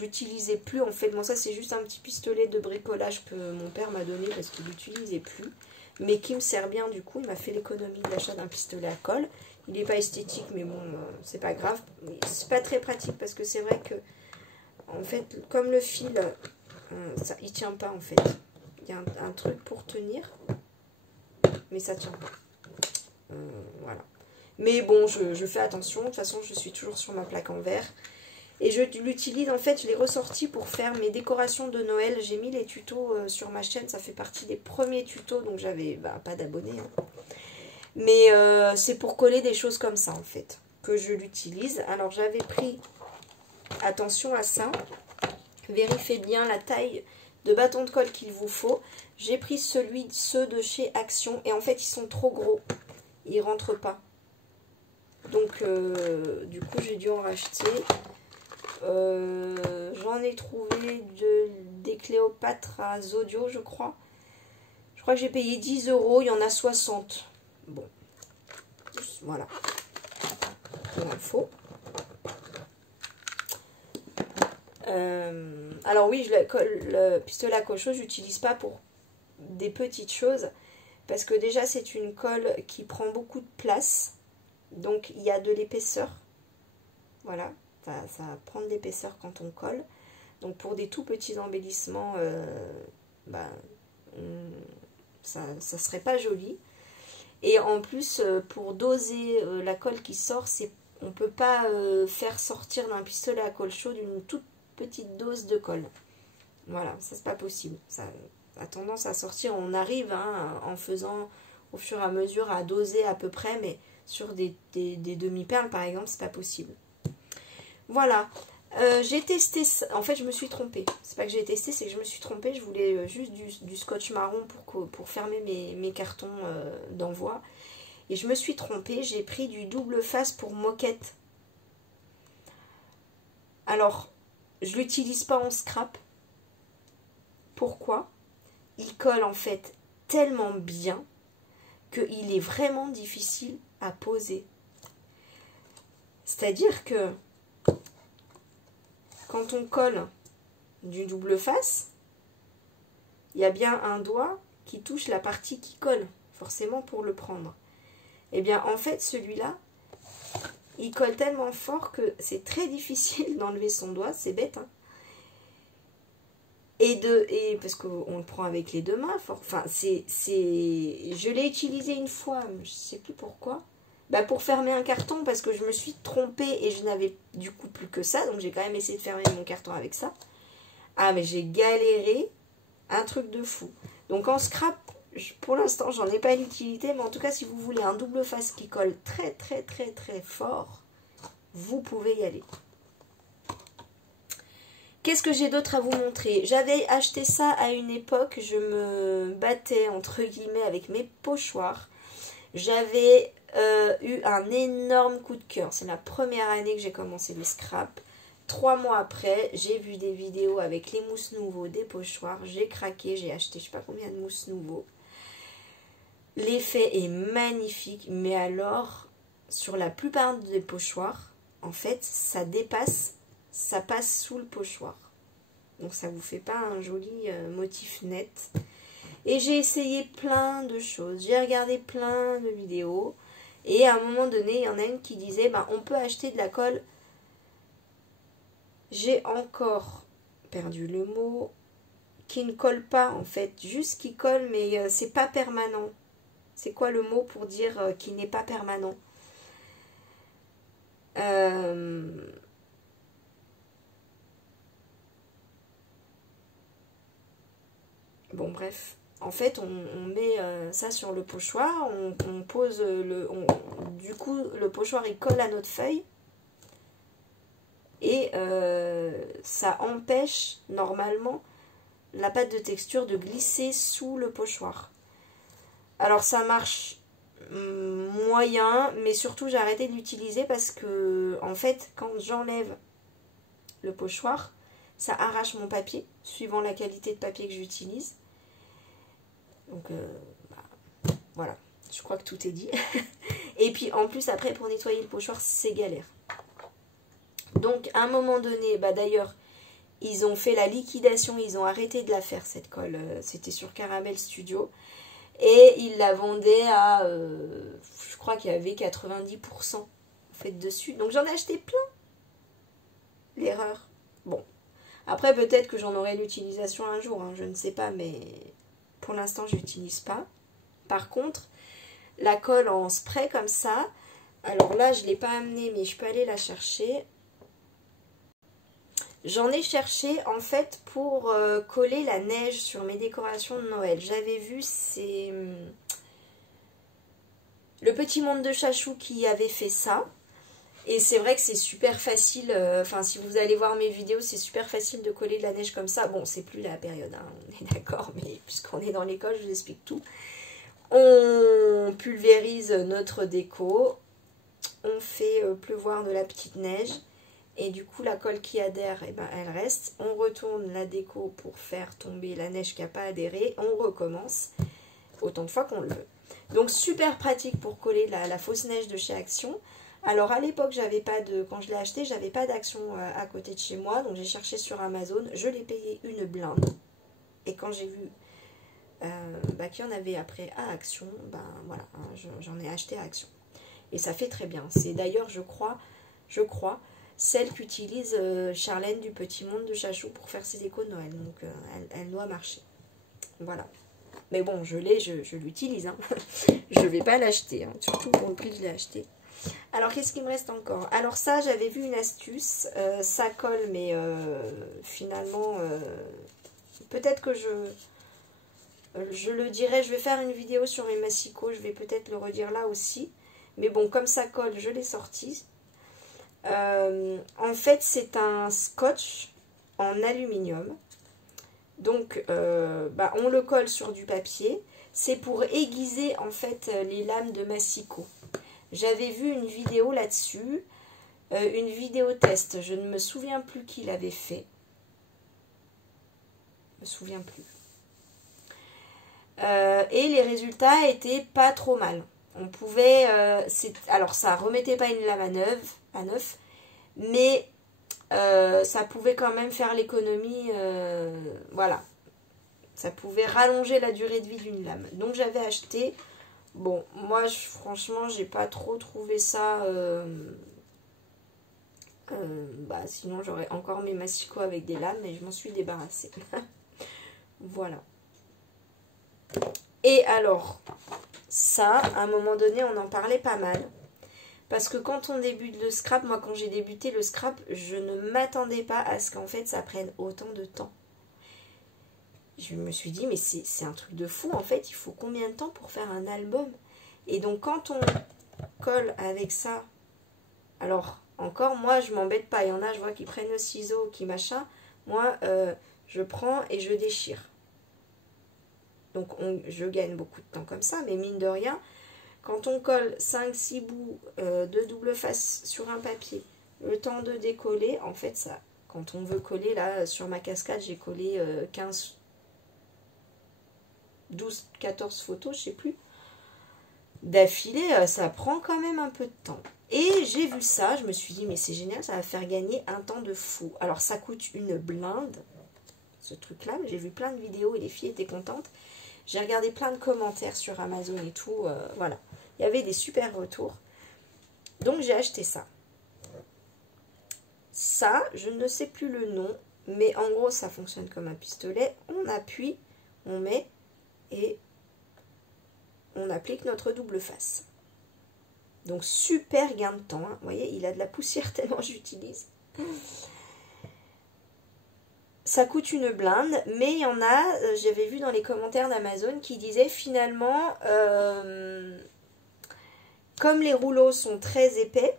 l'utilisais plus en fait. Bon, ça c'est juste un petit pistolet de bricolage que mon père m'a donné parce qu'il l'utilisait plus. Mais qui me sert bien du coup. Il m'a fait l'économie de l'achat d'un pistolet à colle. Il n'est pas esthétique, mais bon, c'est pas grave. C'est pas très pratique parce que c'est vrai que, en fait, comme le fil, ça, il tient pas en fait. Il y a un truc pour tenir, mais ça tient pas. Voilà. Mais bon, je fais attention. De toute façon, je suis toujours sur ma plaque en verre. Et je l'utilise, en fait, je l'ai ressorti pour faire mes décorations de Noël. J'ai mis les tutos sur ma chaîne, ça fait partie des premiers tutos, donc j'avais pas d'abonnés. Hein. Mais c'est pour coller des choses comme ça, en fait, que je l'utilise. Alors, j'avais pris, attention à ça, vérifiez bien la taille de bâton de colle qu'il vous faut. J'ai pris ceux de chez Action, et en fait, ils sont trop gros. Ils rentrent pas. Donc, du coup, j'ai dû en racheter. J'en ai trouvé des Cléopâtres à Zodio, je crois. Je crois que j'ai payé 10 €. Il y en a 60. Bon. Voilà. Pour info. Alors oui, le pistolet à colle chaude, je n'utilise pas pour des petites choses. Parce que déjà, c'est une colle qui prend beaucoup de place. Donc, il y a de l'épaisseur. Voilà. Ça va prendre d'épaisseur quand on colle. Donc pour des tout petits embellissements, ça serait pas joli. Et en plus, pour doser la colle qui sort, on ne peut pas faire sortir d'un pistolet à colle chaude une toute petite dose de colle. Voilà, ça c'est pas possible. Ça, a tendance à sortir. On arrive hein, en faisant au fur et à mesure à doser à peu près, mais sur des demi-perles par exemple, c'est pas possible. Voilà. J'ai testé ça. En fait, je me suis trompée. C'est pas que j'ai testé, c'est que je me suis trompée. Je voulais juste du scotch marron pour fermer mes cartons d'envoi. Et je me suis trompée. J'ai pris du double face pour moquette. Alors, je l'utilise pas en scrap. Pourquoi? Il colle en fait tellement bien qu'il est vraiment difficile à poser. C'est-à-dire que quand on colle du double face, il y a bien un doigt qui touche la partie qui colle, forcément pour le prendre. Et bien en fait celui-là, il colle tellement fort que c'est très difficile d'enlever son doigt, c'est bête. Hein. Et parce qu'on le prend avec les deux mains, enfin je l'ai utilisé une fois, je ne sais plus pourquoi. Bah pour fermer un carton parce que je me suis trompée et je n'avais du coup plus que ça. Donc j'ai quand même essayé de fermer mon carton avec ça. Ah mais j'ai galéré. Un truc de fou. Donc en scrap, pour l'instant j'en ai pas l'utilité. Mais en tout cas si vous voulez un double face qui colle très très très très fort, vous pouvez y aller. Qu'est-ce que j'ai d'autre à vous montrer? J'avais acheté ça à une époque. Je me battais entre guillemets avec mes pochoirs. J'avais eu un énorme coup de cœur. C'est la première année que j'ai commencé le scrap. 3 mois après, j'ai vu des vidéos avec les mousses nouveaux des pochoirs. J'ai craqué, j'ai acheté je sais pas combien de mousses nouveaux. L'effet est magnifique, mais alors, sur la plupart des pochoirs, en fait, ça dépasse, ça passe sous le pochoir. Donc ça vous fait pas un joli motif net. Et j'ai essayé plein de choses. J'ai regardé plein de vidéos. Et à un moment donné, il y en a une qui disait, bah, on peut acheter de la colle. J'ai encore perdu le mot. Qui ne colle pas, en fait. Juste qui colle, mais c'est pas permanent. C'est quoi le mot pour dire qui n'est pas permanent? Bon, bref. En fait, on met ça sur le pochoir, on pose du coup, le pochoir il colle à notre feuille et ça empêche normalement la pâte de texture de glisser sous le pochoir. Alors ça marche moyen, mais surtout j'ai arrêté de l'utiliser parce que en fait, quand j'enlève le pochoir, ça arrache mon papier, suivant la qualité de papier que j'utilise. Donc voilà, je crois que tout est dit. Et puis en plus après pour nettoyer le pochoir c'est galère. Donc à un moment donné, bah d'ailleurs ils ont fait la liquidation, ils ont arrêté de la faire cette colle, c'était sur Caramel Studio. Et ils la vendaient à, je crois qu'il y avait 90% en fait dessus. Donc j'en ai acheté plein. L'erreur. Bon, après peut-être que j'en aurai l'utilisation un jour, hein, je ne sais pas, mais... Pour l'instant, je n'utilise pas. Par contre, la colle en spray comme ça, alors là, je ne l'ai pas amenée, mais je peux aller la chercher. J'en ai cherché, en fait, pour coller la neige sur mes décorations de Noël. J'avais vu, c'est Le Petit Monde de Chachou qui avait fait ça. Et c'est vrai que c'est super facile, enfin si vous allez voir mes vidéos, c'est super facile de coller de la neige comme ça. Bon, c'est plus la période, hein, on est d'accord, mais puisqu'on est dans l'école, je vous explique tout. On pulvérise notre déco, on fait pleuvoir de la petite neige, et du coup la colle qui adhère, eh ben, elle reste. On retourne la déco pour faire tomber la neige qui n'a pas adhéré, on recommence autant de fois qu'on le veut. Donc super pratique pour coller la fausse neige de chez Action. Alors à l'époque, quand je l'ai acheté, j'avais pas d'Action à côté de chez moi, donc j'ai cherché sur Amazon, je l'ai payé une blinde. Et quand j'ai vu qu'il y en avait après à Action, ben voilà, hein, j'en ai acheté à Action. Et ça fait très bien. C'est d'ailleurs, je crois, celle qu'utilise Charlène du Petit Monde de Chachou pour faire ses décos de Noël. Donc elle doit marcher. Voilà. Mais bon, je l'utilise. Hein. Je vais pas l'acheter, hein, surtout pour le prix que je l'ai acheté. Alors, qu'est-ce qu'il me reste encore? Alors ça, j'avais vu une astuce. Ça colle, mais finalement, peut-être que je le dirai, je vais faire une vidéo sur mes massicots, je vais peut-être le redire là aussi. Mais bon, comme ça colle, je l'ai sorti. En fait, c'est un scotch en aluminium. Donc, on le colle sur du papier. C'est pour aiguiser, en fait, les lames de massicot. J'avais vu une vidéo là-dessus. Une vidéo test. Je ne me souviens plus qui l'avait fait. Je me souviens plus. Et les résultats étaient pas trop mal. On pouvait... alors, ça remettait pas une lame à neuf, mais ça pouvait quand même faire l'économie. Voilà. Ça pouvait rallonger la durée de vie d'une lame. Donc, j'avais acheté. Bon, moi, franchement, j'ai pas trop trouvé ça... sinon, j'aurais encore mes massicots avec des lames, mais je m'en suis débarrassée. Voilà. Et alors, ça, à un moment donné, on en parlait pas mal. Parce que quand on débute le scrap, moi quand j'ai débuté le scrap, je ne m'attendais pas à ce qu'en fait ça prenne autant de temps. Je me suis dit, mais c'est un truc de fou, en fait, il faut combien de temps pour faire un album? Et donc quand on colle avec ça, alors encore, moi je m'embête pas, il y en a, je vois qui prennent le ciseau, qui machin, moi je prends et je déchire. Donc je gagne beaucoup de temps comme ça, mais mine de rien, quand on colle 5-6 bouts de double face sur un papier, le temps de décoller, en fait ça, quand on veut coller, là sur ma cascade, j'ai collé 15, 12, 14 photos, je sais plus, d'affilée, ça prend quand même un peu de temps. Et j'ai vu ça, je me suis dit, mais c'est génial, ça va faire gagner un temps de fou. Alors ça coûte une blinde, ce truc-là, mais j'ai vu plein de vidéos et les filles étaient contentes. J'ai regardé plein de commentaires sur Amazon et tout, voilà. Il y avait des super retours. Donc j'ai acheté ça. Ça, je ne sais plus le nom, mais en gros ça fonctionne comme un pistolet. On appuie, on met et on applique notre double face. Donc super gain de temps, hein. Vous voyez, il a de la poussière tellement j'utilise. Ça coûte une blinde, mais il y en a, j'avais vu dans les commentaires d'Amazon qui disaient finalement, comme les rouleaux sont très épais,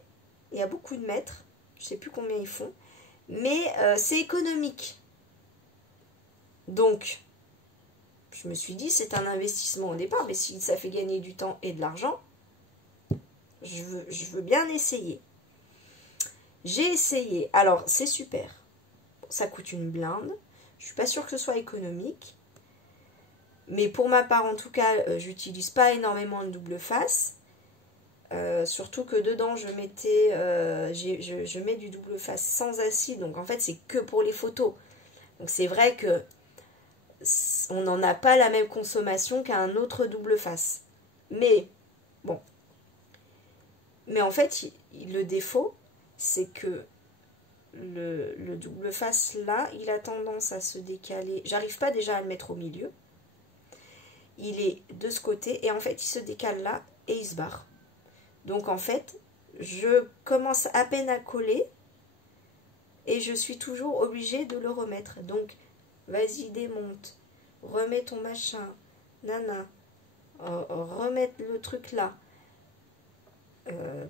il y a beaucoup de mètres, je ne sais plus combien ils font, mais c'est économique. Donc, je me suis dit, c'est un investissement au départ, mais si ça fait gagner du temps et de l'argent, je veux bien essayer. J'ai essayé, alors c'est super. Ça coûte une blinde. Je suis pas sûre que ce soit économique. Mais pour ma part, en tout cas, j'utilise pas énormément de double face. Surtout que dedans, je mettais, je mets du double face sans acide. Donc en fait, c'est que pour les photos. Donc c'est vrai que on n'en a pas la même consommation qu'un autre double face. Mais bon. Mais en fait, le défaut, c'est que le double face là, il a tendance à se décaler. J'arrive pas déjà à le mettre au milieu. Il est de ce côté et en fait il se décale là et il se barre. Donc en fait, je commence à peine à coller et je suis toujours obligée de le remettre. Donc vas-y, démonte, remets ton machin, nana, remettre le truc là.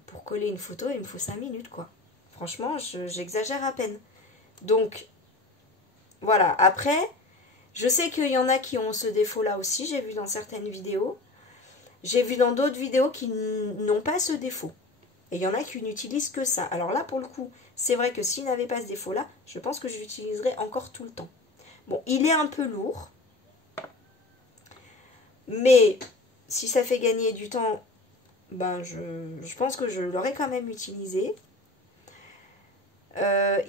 Pour coller une photo, il me faut 5 minutes quoi. Franchement, j'exagère à peine. Donc, voilà. Après, je sais qu'il y en a qui ont ce défaut-là aussi. J'ai vu dans certaines vidéos. J'ai vu dans d'autres vidéos qui n'ont pas ce défaut. Et il y en a qui n'utilisent que ça. Alors là, pour le coup, c'est vrai que s'il n'avait pas ce défaut-là, je pense que je l'utiliserais encore tout le temps. Bon, il est un peu lourd. Mais, si ça fait gagner du temps, ben je pense que je l'aurais quand même utilisé.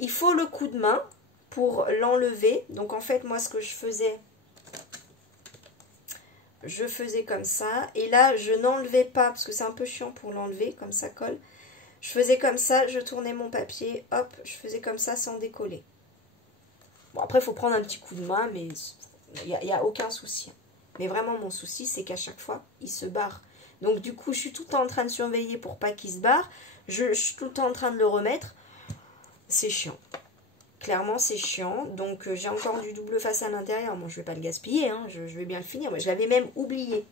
Il faut le coup de main pour l'enlever. Donc en fait, moi ce que je faisais comme ça. Et là, je n'enlevais pas, parce que c'est un peu chiant pour l'enlever, comme ça colle. Je faisais comme ça, je tournais mon papier, hop, je faisais comme ça sans décoller. Bon, après, il faut prendre un petit coup de main, mais il n'y a aucun souci. Mais vraiment, mon souci, c'est qu'à chaque fois, il se barre. Donc du coup, je suis tout le temps en train de surveiller pour pas qu'il se barre. Je suis tout le temps en train de le remettre. C'est chiant. clairement c'est chiant. Donc j'ai encore du double face à l'intérieur. Bon, je vais pas le gaspiller, hein, je vais bien le finir. Moi, je l'avais même oublié,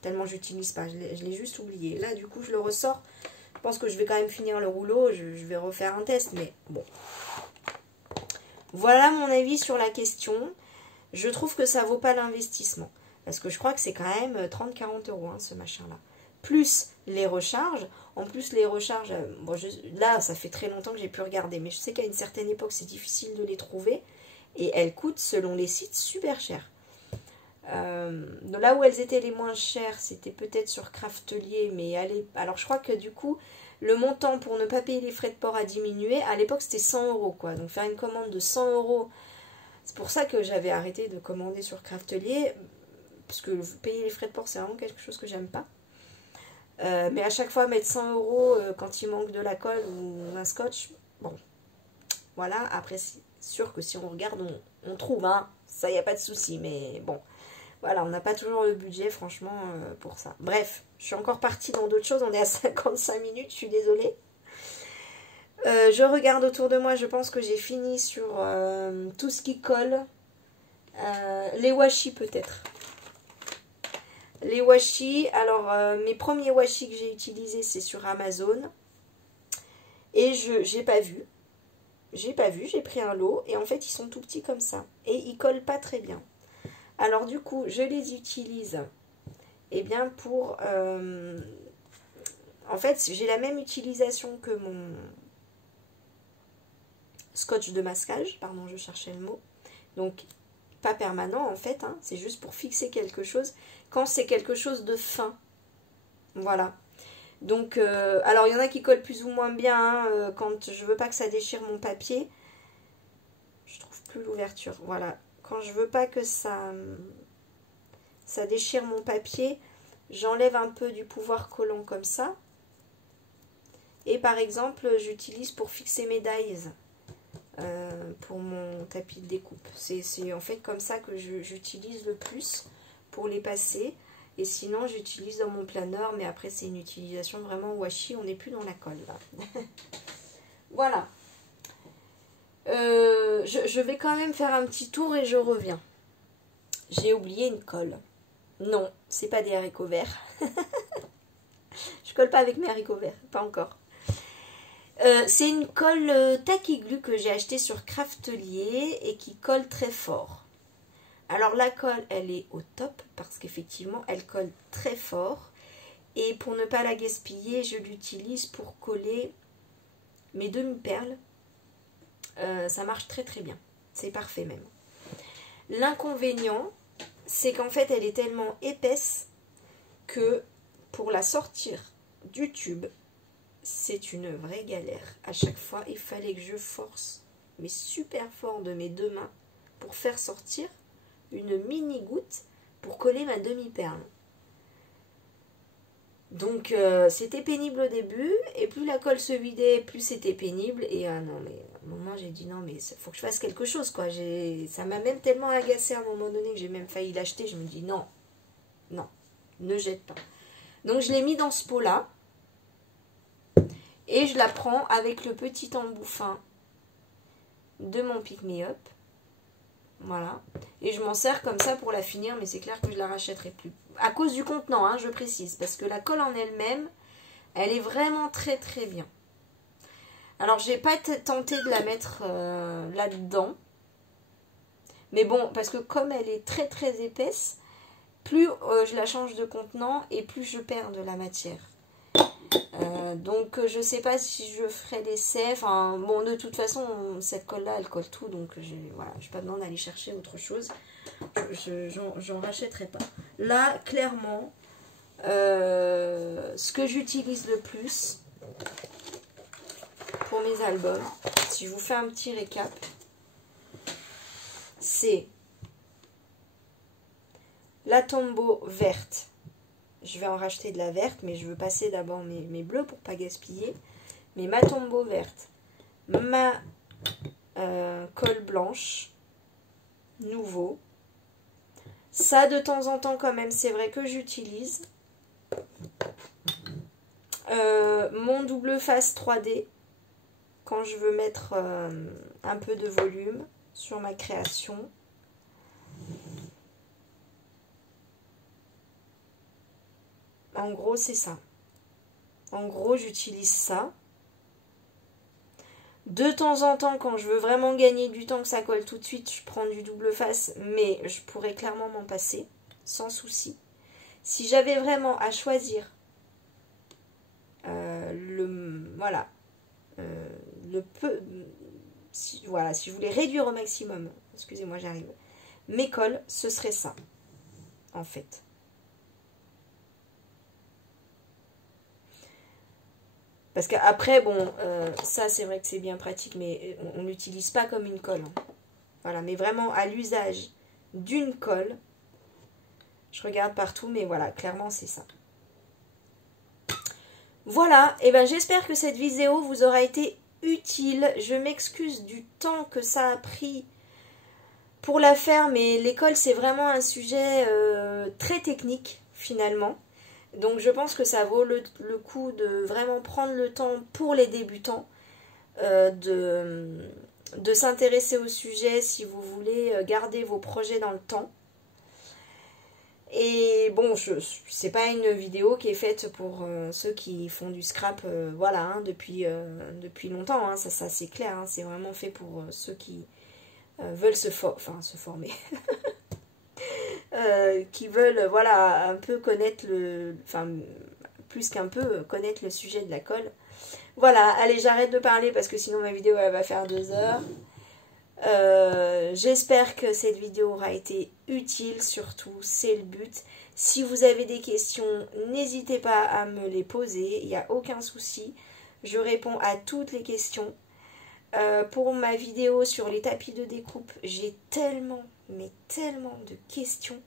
tellement j'utilise pas. Je l'ai juste oublié. Là, du coup, je le ressors. Je pense que je vais quand même finir le rouleau. Je vais refaire un test, mais bon. Voilà mon avis sur la question. Je trouve que ça vaut pas l'investissement. Parce que je crois que c'est quand même 30-40 euros, hein, ce machin-là. Plus les recharges. En plus, les recharges, bon, là, ça fait très longtemps que j'ai pu regarder. Mais je sais qu'à une certaine époque, c'est difficile de les trouver. Et elles coûtent, selon les sites, super cher. Là où elles étaient les moins chères, c'était peut-être sur Craftelier. Mais alors, je crois que du coup, le montant pour ne pas payer les frais de port a diminué. À l'époque, c'était 100 euros, quoi. Donc, faire une commande de 100 euros, c'est pour ça que j'avais arrêté de commander sur Craftelier. Parce que payer les frais de port, c'est vraiment quelque chose que j'aime pas. Mais à chaque fois, mettre 100 euros quand il manque de la colle ou un scotch, bon, voilà. Après, c'est sûr que si on regarde, on trouve, hein. Ça, il n'y a pas de souci. Mais bon, voilà, on n'a pas toujours le budget, franchement, pour ça. Bref, je suis encore partie dans d'autres choses. On est à 55 minutes, je suis désolée. Je regarde autour de moi, je pense que j'ai fini sur tout ce qui colle. Les washi, peut-être. Les washi, alors mes premiers washi que j'ai utilisés, c'est sur Amazon. Et j'ai pas vu. J'ai pris un lot. Et en fait, ils sont tout petits comme ça. Et ils collent pas très bien. Alors du coup, je les utilise. Eh bien, pour... en fait, j'ai la même utilisation que mon scotch de masquage. Pardon, je cherchais le mot. Donc, pas permanent en fait. Hein, c'est juste pour fixer quelque chose. Quand c'est quelque chose de fin. Voilà. Donc, alors il y en a qui collent plus ou moins bien. Hein, quand je veux pas que ça déchire mon papier. Je trouve plus l'ouverture. Voilà. Quand je veux pas que ça déchire mon papier, j'enlève un peu du pouvoir collant comme ça. Et par exemple, j'utilise pour fixer mes dies. Pour mon tapis de découpe. C'est en fait comme ça que j'utilise le plus pour les passer. Et sinon, j'utilise dans mon planeur, mais après, c'est une utilisation vraiment washi. On n'est plus dans la colle, là. Voilà. Je vais quand même faire un petit tour et je reviens. J'ai oublié une colle. Non, c'est pas des haricots verts. Je colle pas avec mes haricots verts, pas encore. C'est une colle Tacky Glue que j'ai achetée sur Craftelier et qui colle très fort. Alors la colle, elle est au top parce qu'effectivement, elle colle très fort. Et pour ne pas la gaspiller, je l'utilise pour coller mes demi-perles. Ça marche très très bien. C'est parfait même. L'inconvénient, c'est qu'en fait, elle est tellement épaisse que pour la sortir du tube, c'est une vraie galère. À chaque fois, il fallait que je force, mais super fort de mes deux mains, pour faire sortir une mini goutte pour coller ma demi-perle. Donc, c'était pénible au début, et plus la colle se vidait, plus c'était pénible. Et non, mais à un moment, j'ai dit non, mais il faut que je fasse quelque chose, quoi. Ça m'a même tellement agacée à un moment donné que j'ai même failli l'acheter. Je me dis non, non, ne jette pas. Donc, je l'ai mis dans ce pot-là. Et je la prends avec le petit embout fin de mon Pick Me Up. Voilà. Et je m'en sers comme ça pour la finir, mais c'est clair que je la rachèterai plus. À cause du contenant, hein, je précise. Parce que la colle en elle-même, elle est vraiment très très bien. Alors, j'ai pas tenté de la mettre là-dedans. Mais bon, parce que comme elle est très très épaisse, plus je la change de contenant et plus je perds de la matière. Donc je sais pas si je ferai l'essai. Enfin bon, de toute façon cette colle là elle colle tout, donc voilà, j'ai pas besoin d'aller chercher autre chose. J'en rachèterai pas. Là clairement ce que j'utilise le plus pour mes albums, si je vous fais un petit récap, c'est la Tombow verte. Je vais en racheter de la verte, mais je veux passer d'abord mes bleus pour pas gaspiller. Mais ma Tombow verte, ma colle blanche, nouveau. Ça, de temps en temps, quand même, c'est vrai que j'utilise. Mon double face 3D, quand je veux mettre un peu de volume sur ma création. En gros, c'est ça. En gros, j'utilise ça. De temps en temps, quand je veux vraiment gagner du temps, que ça colle tout de suite, je prends du double face, mais je pourrais clairement m'en passer, sans souci. Si j'avais vraiment à choisir voilà, si je voulais réduire au maximum, excusez-moi, j'arrive, mes cols, ce serait ça, en fait. Parce qu'après, bon, ça c'est vrai que c'est bien pratique, mais on n'utilise pas comme une colle. Hein. Voilà, mais vraiment à l'usage d'une colle. Je regarde partout, mais voilà, clairement c'est ça. Voilà, et ben j'espère que cette vidéo vous aura été utile. Je m'excuse du temps que ça a pris pour la faire, mais l'école c'est vraiment un sujet très technique finalement. Donc je pense que ça vaut le coup de vraiment prendre le temps pour les débutants de s'intéresser au sujet si vous voulez garder vos projets dans le temps. Et bon, c'est pas une vidéo qui est faite pour ceux qui font du scrap voilà, hein, depuis longtemps, hein, ça c'est clair, hein, c'est vraiment fait pour ceux qui veulent se former. Qui veulent voilà un peu connaître plus qu'un peu connaître le sujet de la colle. Voilà, allez, j'arrête de parler parce que sinon ma vidéo elle va faire 2 heures. J'espère que cette vidéo aura été utile, surtout c'est le but. Si vous avez des questions, n'hésitez pas à me les poser, il n'y a aucun souci, je réponds à toutes les questions. Pour ma vidéo sur les tapis de découpe, j'ai tellement de questions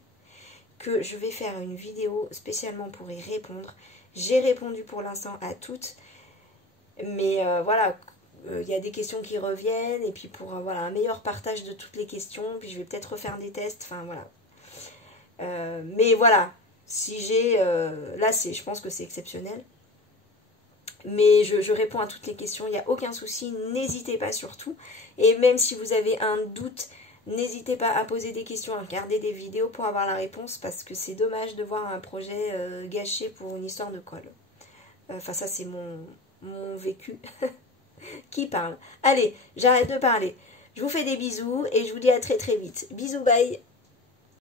que je vais faire une vidéo spécialement pour y répondre. J'ai répondu pour l'instant à toutes, mais voilà, il y a des questions qui reviennent, et puis pour voilà, un meilleur partage de toutes les questions, puis je vais peut-être refaire des tests, enfin voilà. Mais voilà, si j'ai... là, je pense que c'est exceptionnel. Mais je réponds à toutes les questions, il n'y a aucun souci, n'hésitez pas surtout. Et même si vous avez un doute, n'hésitez pas à poser des questions, à regarder des vidéos pour avoir la réponse, parce que c'est dommage de voir un projet gâché pour une histoire de colle. Enfin ça c'est mon vécu qui parle. Allez, j'arrête de parler. Je vous fais des bisous et je vous dis à très très vite. Bisous, bye.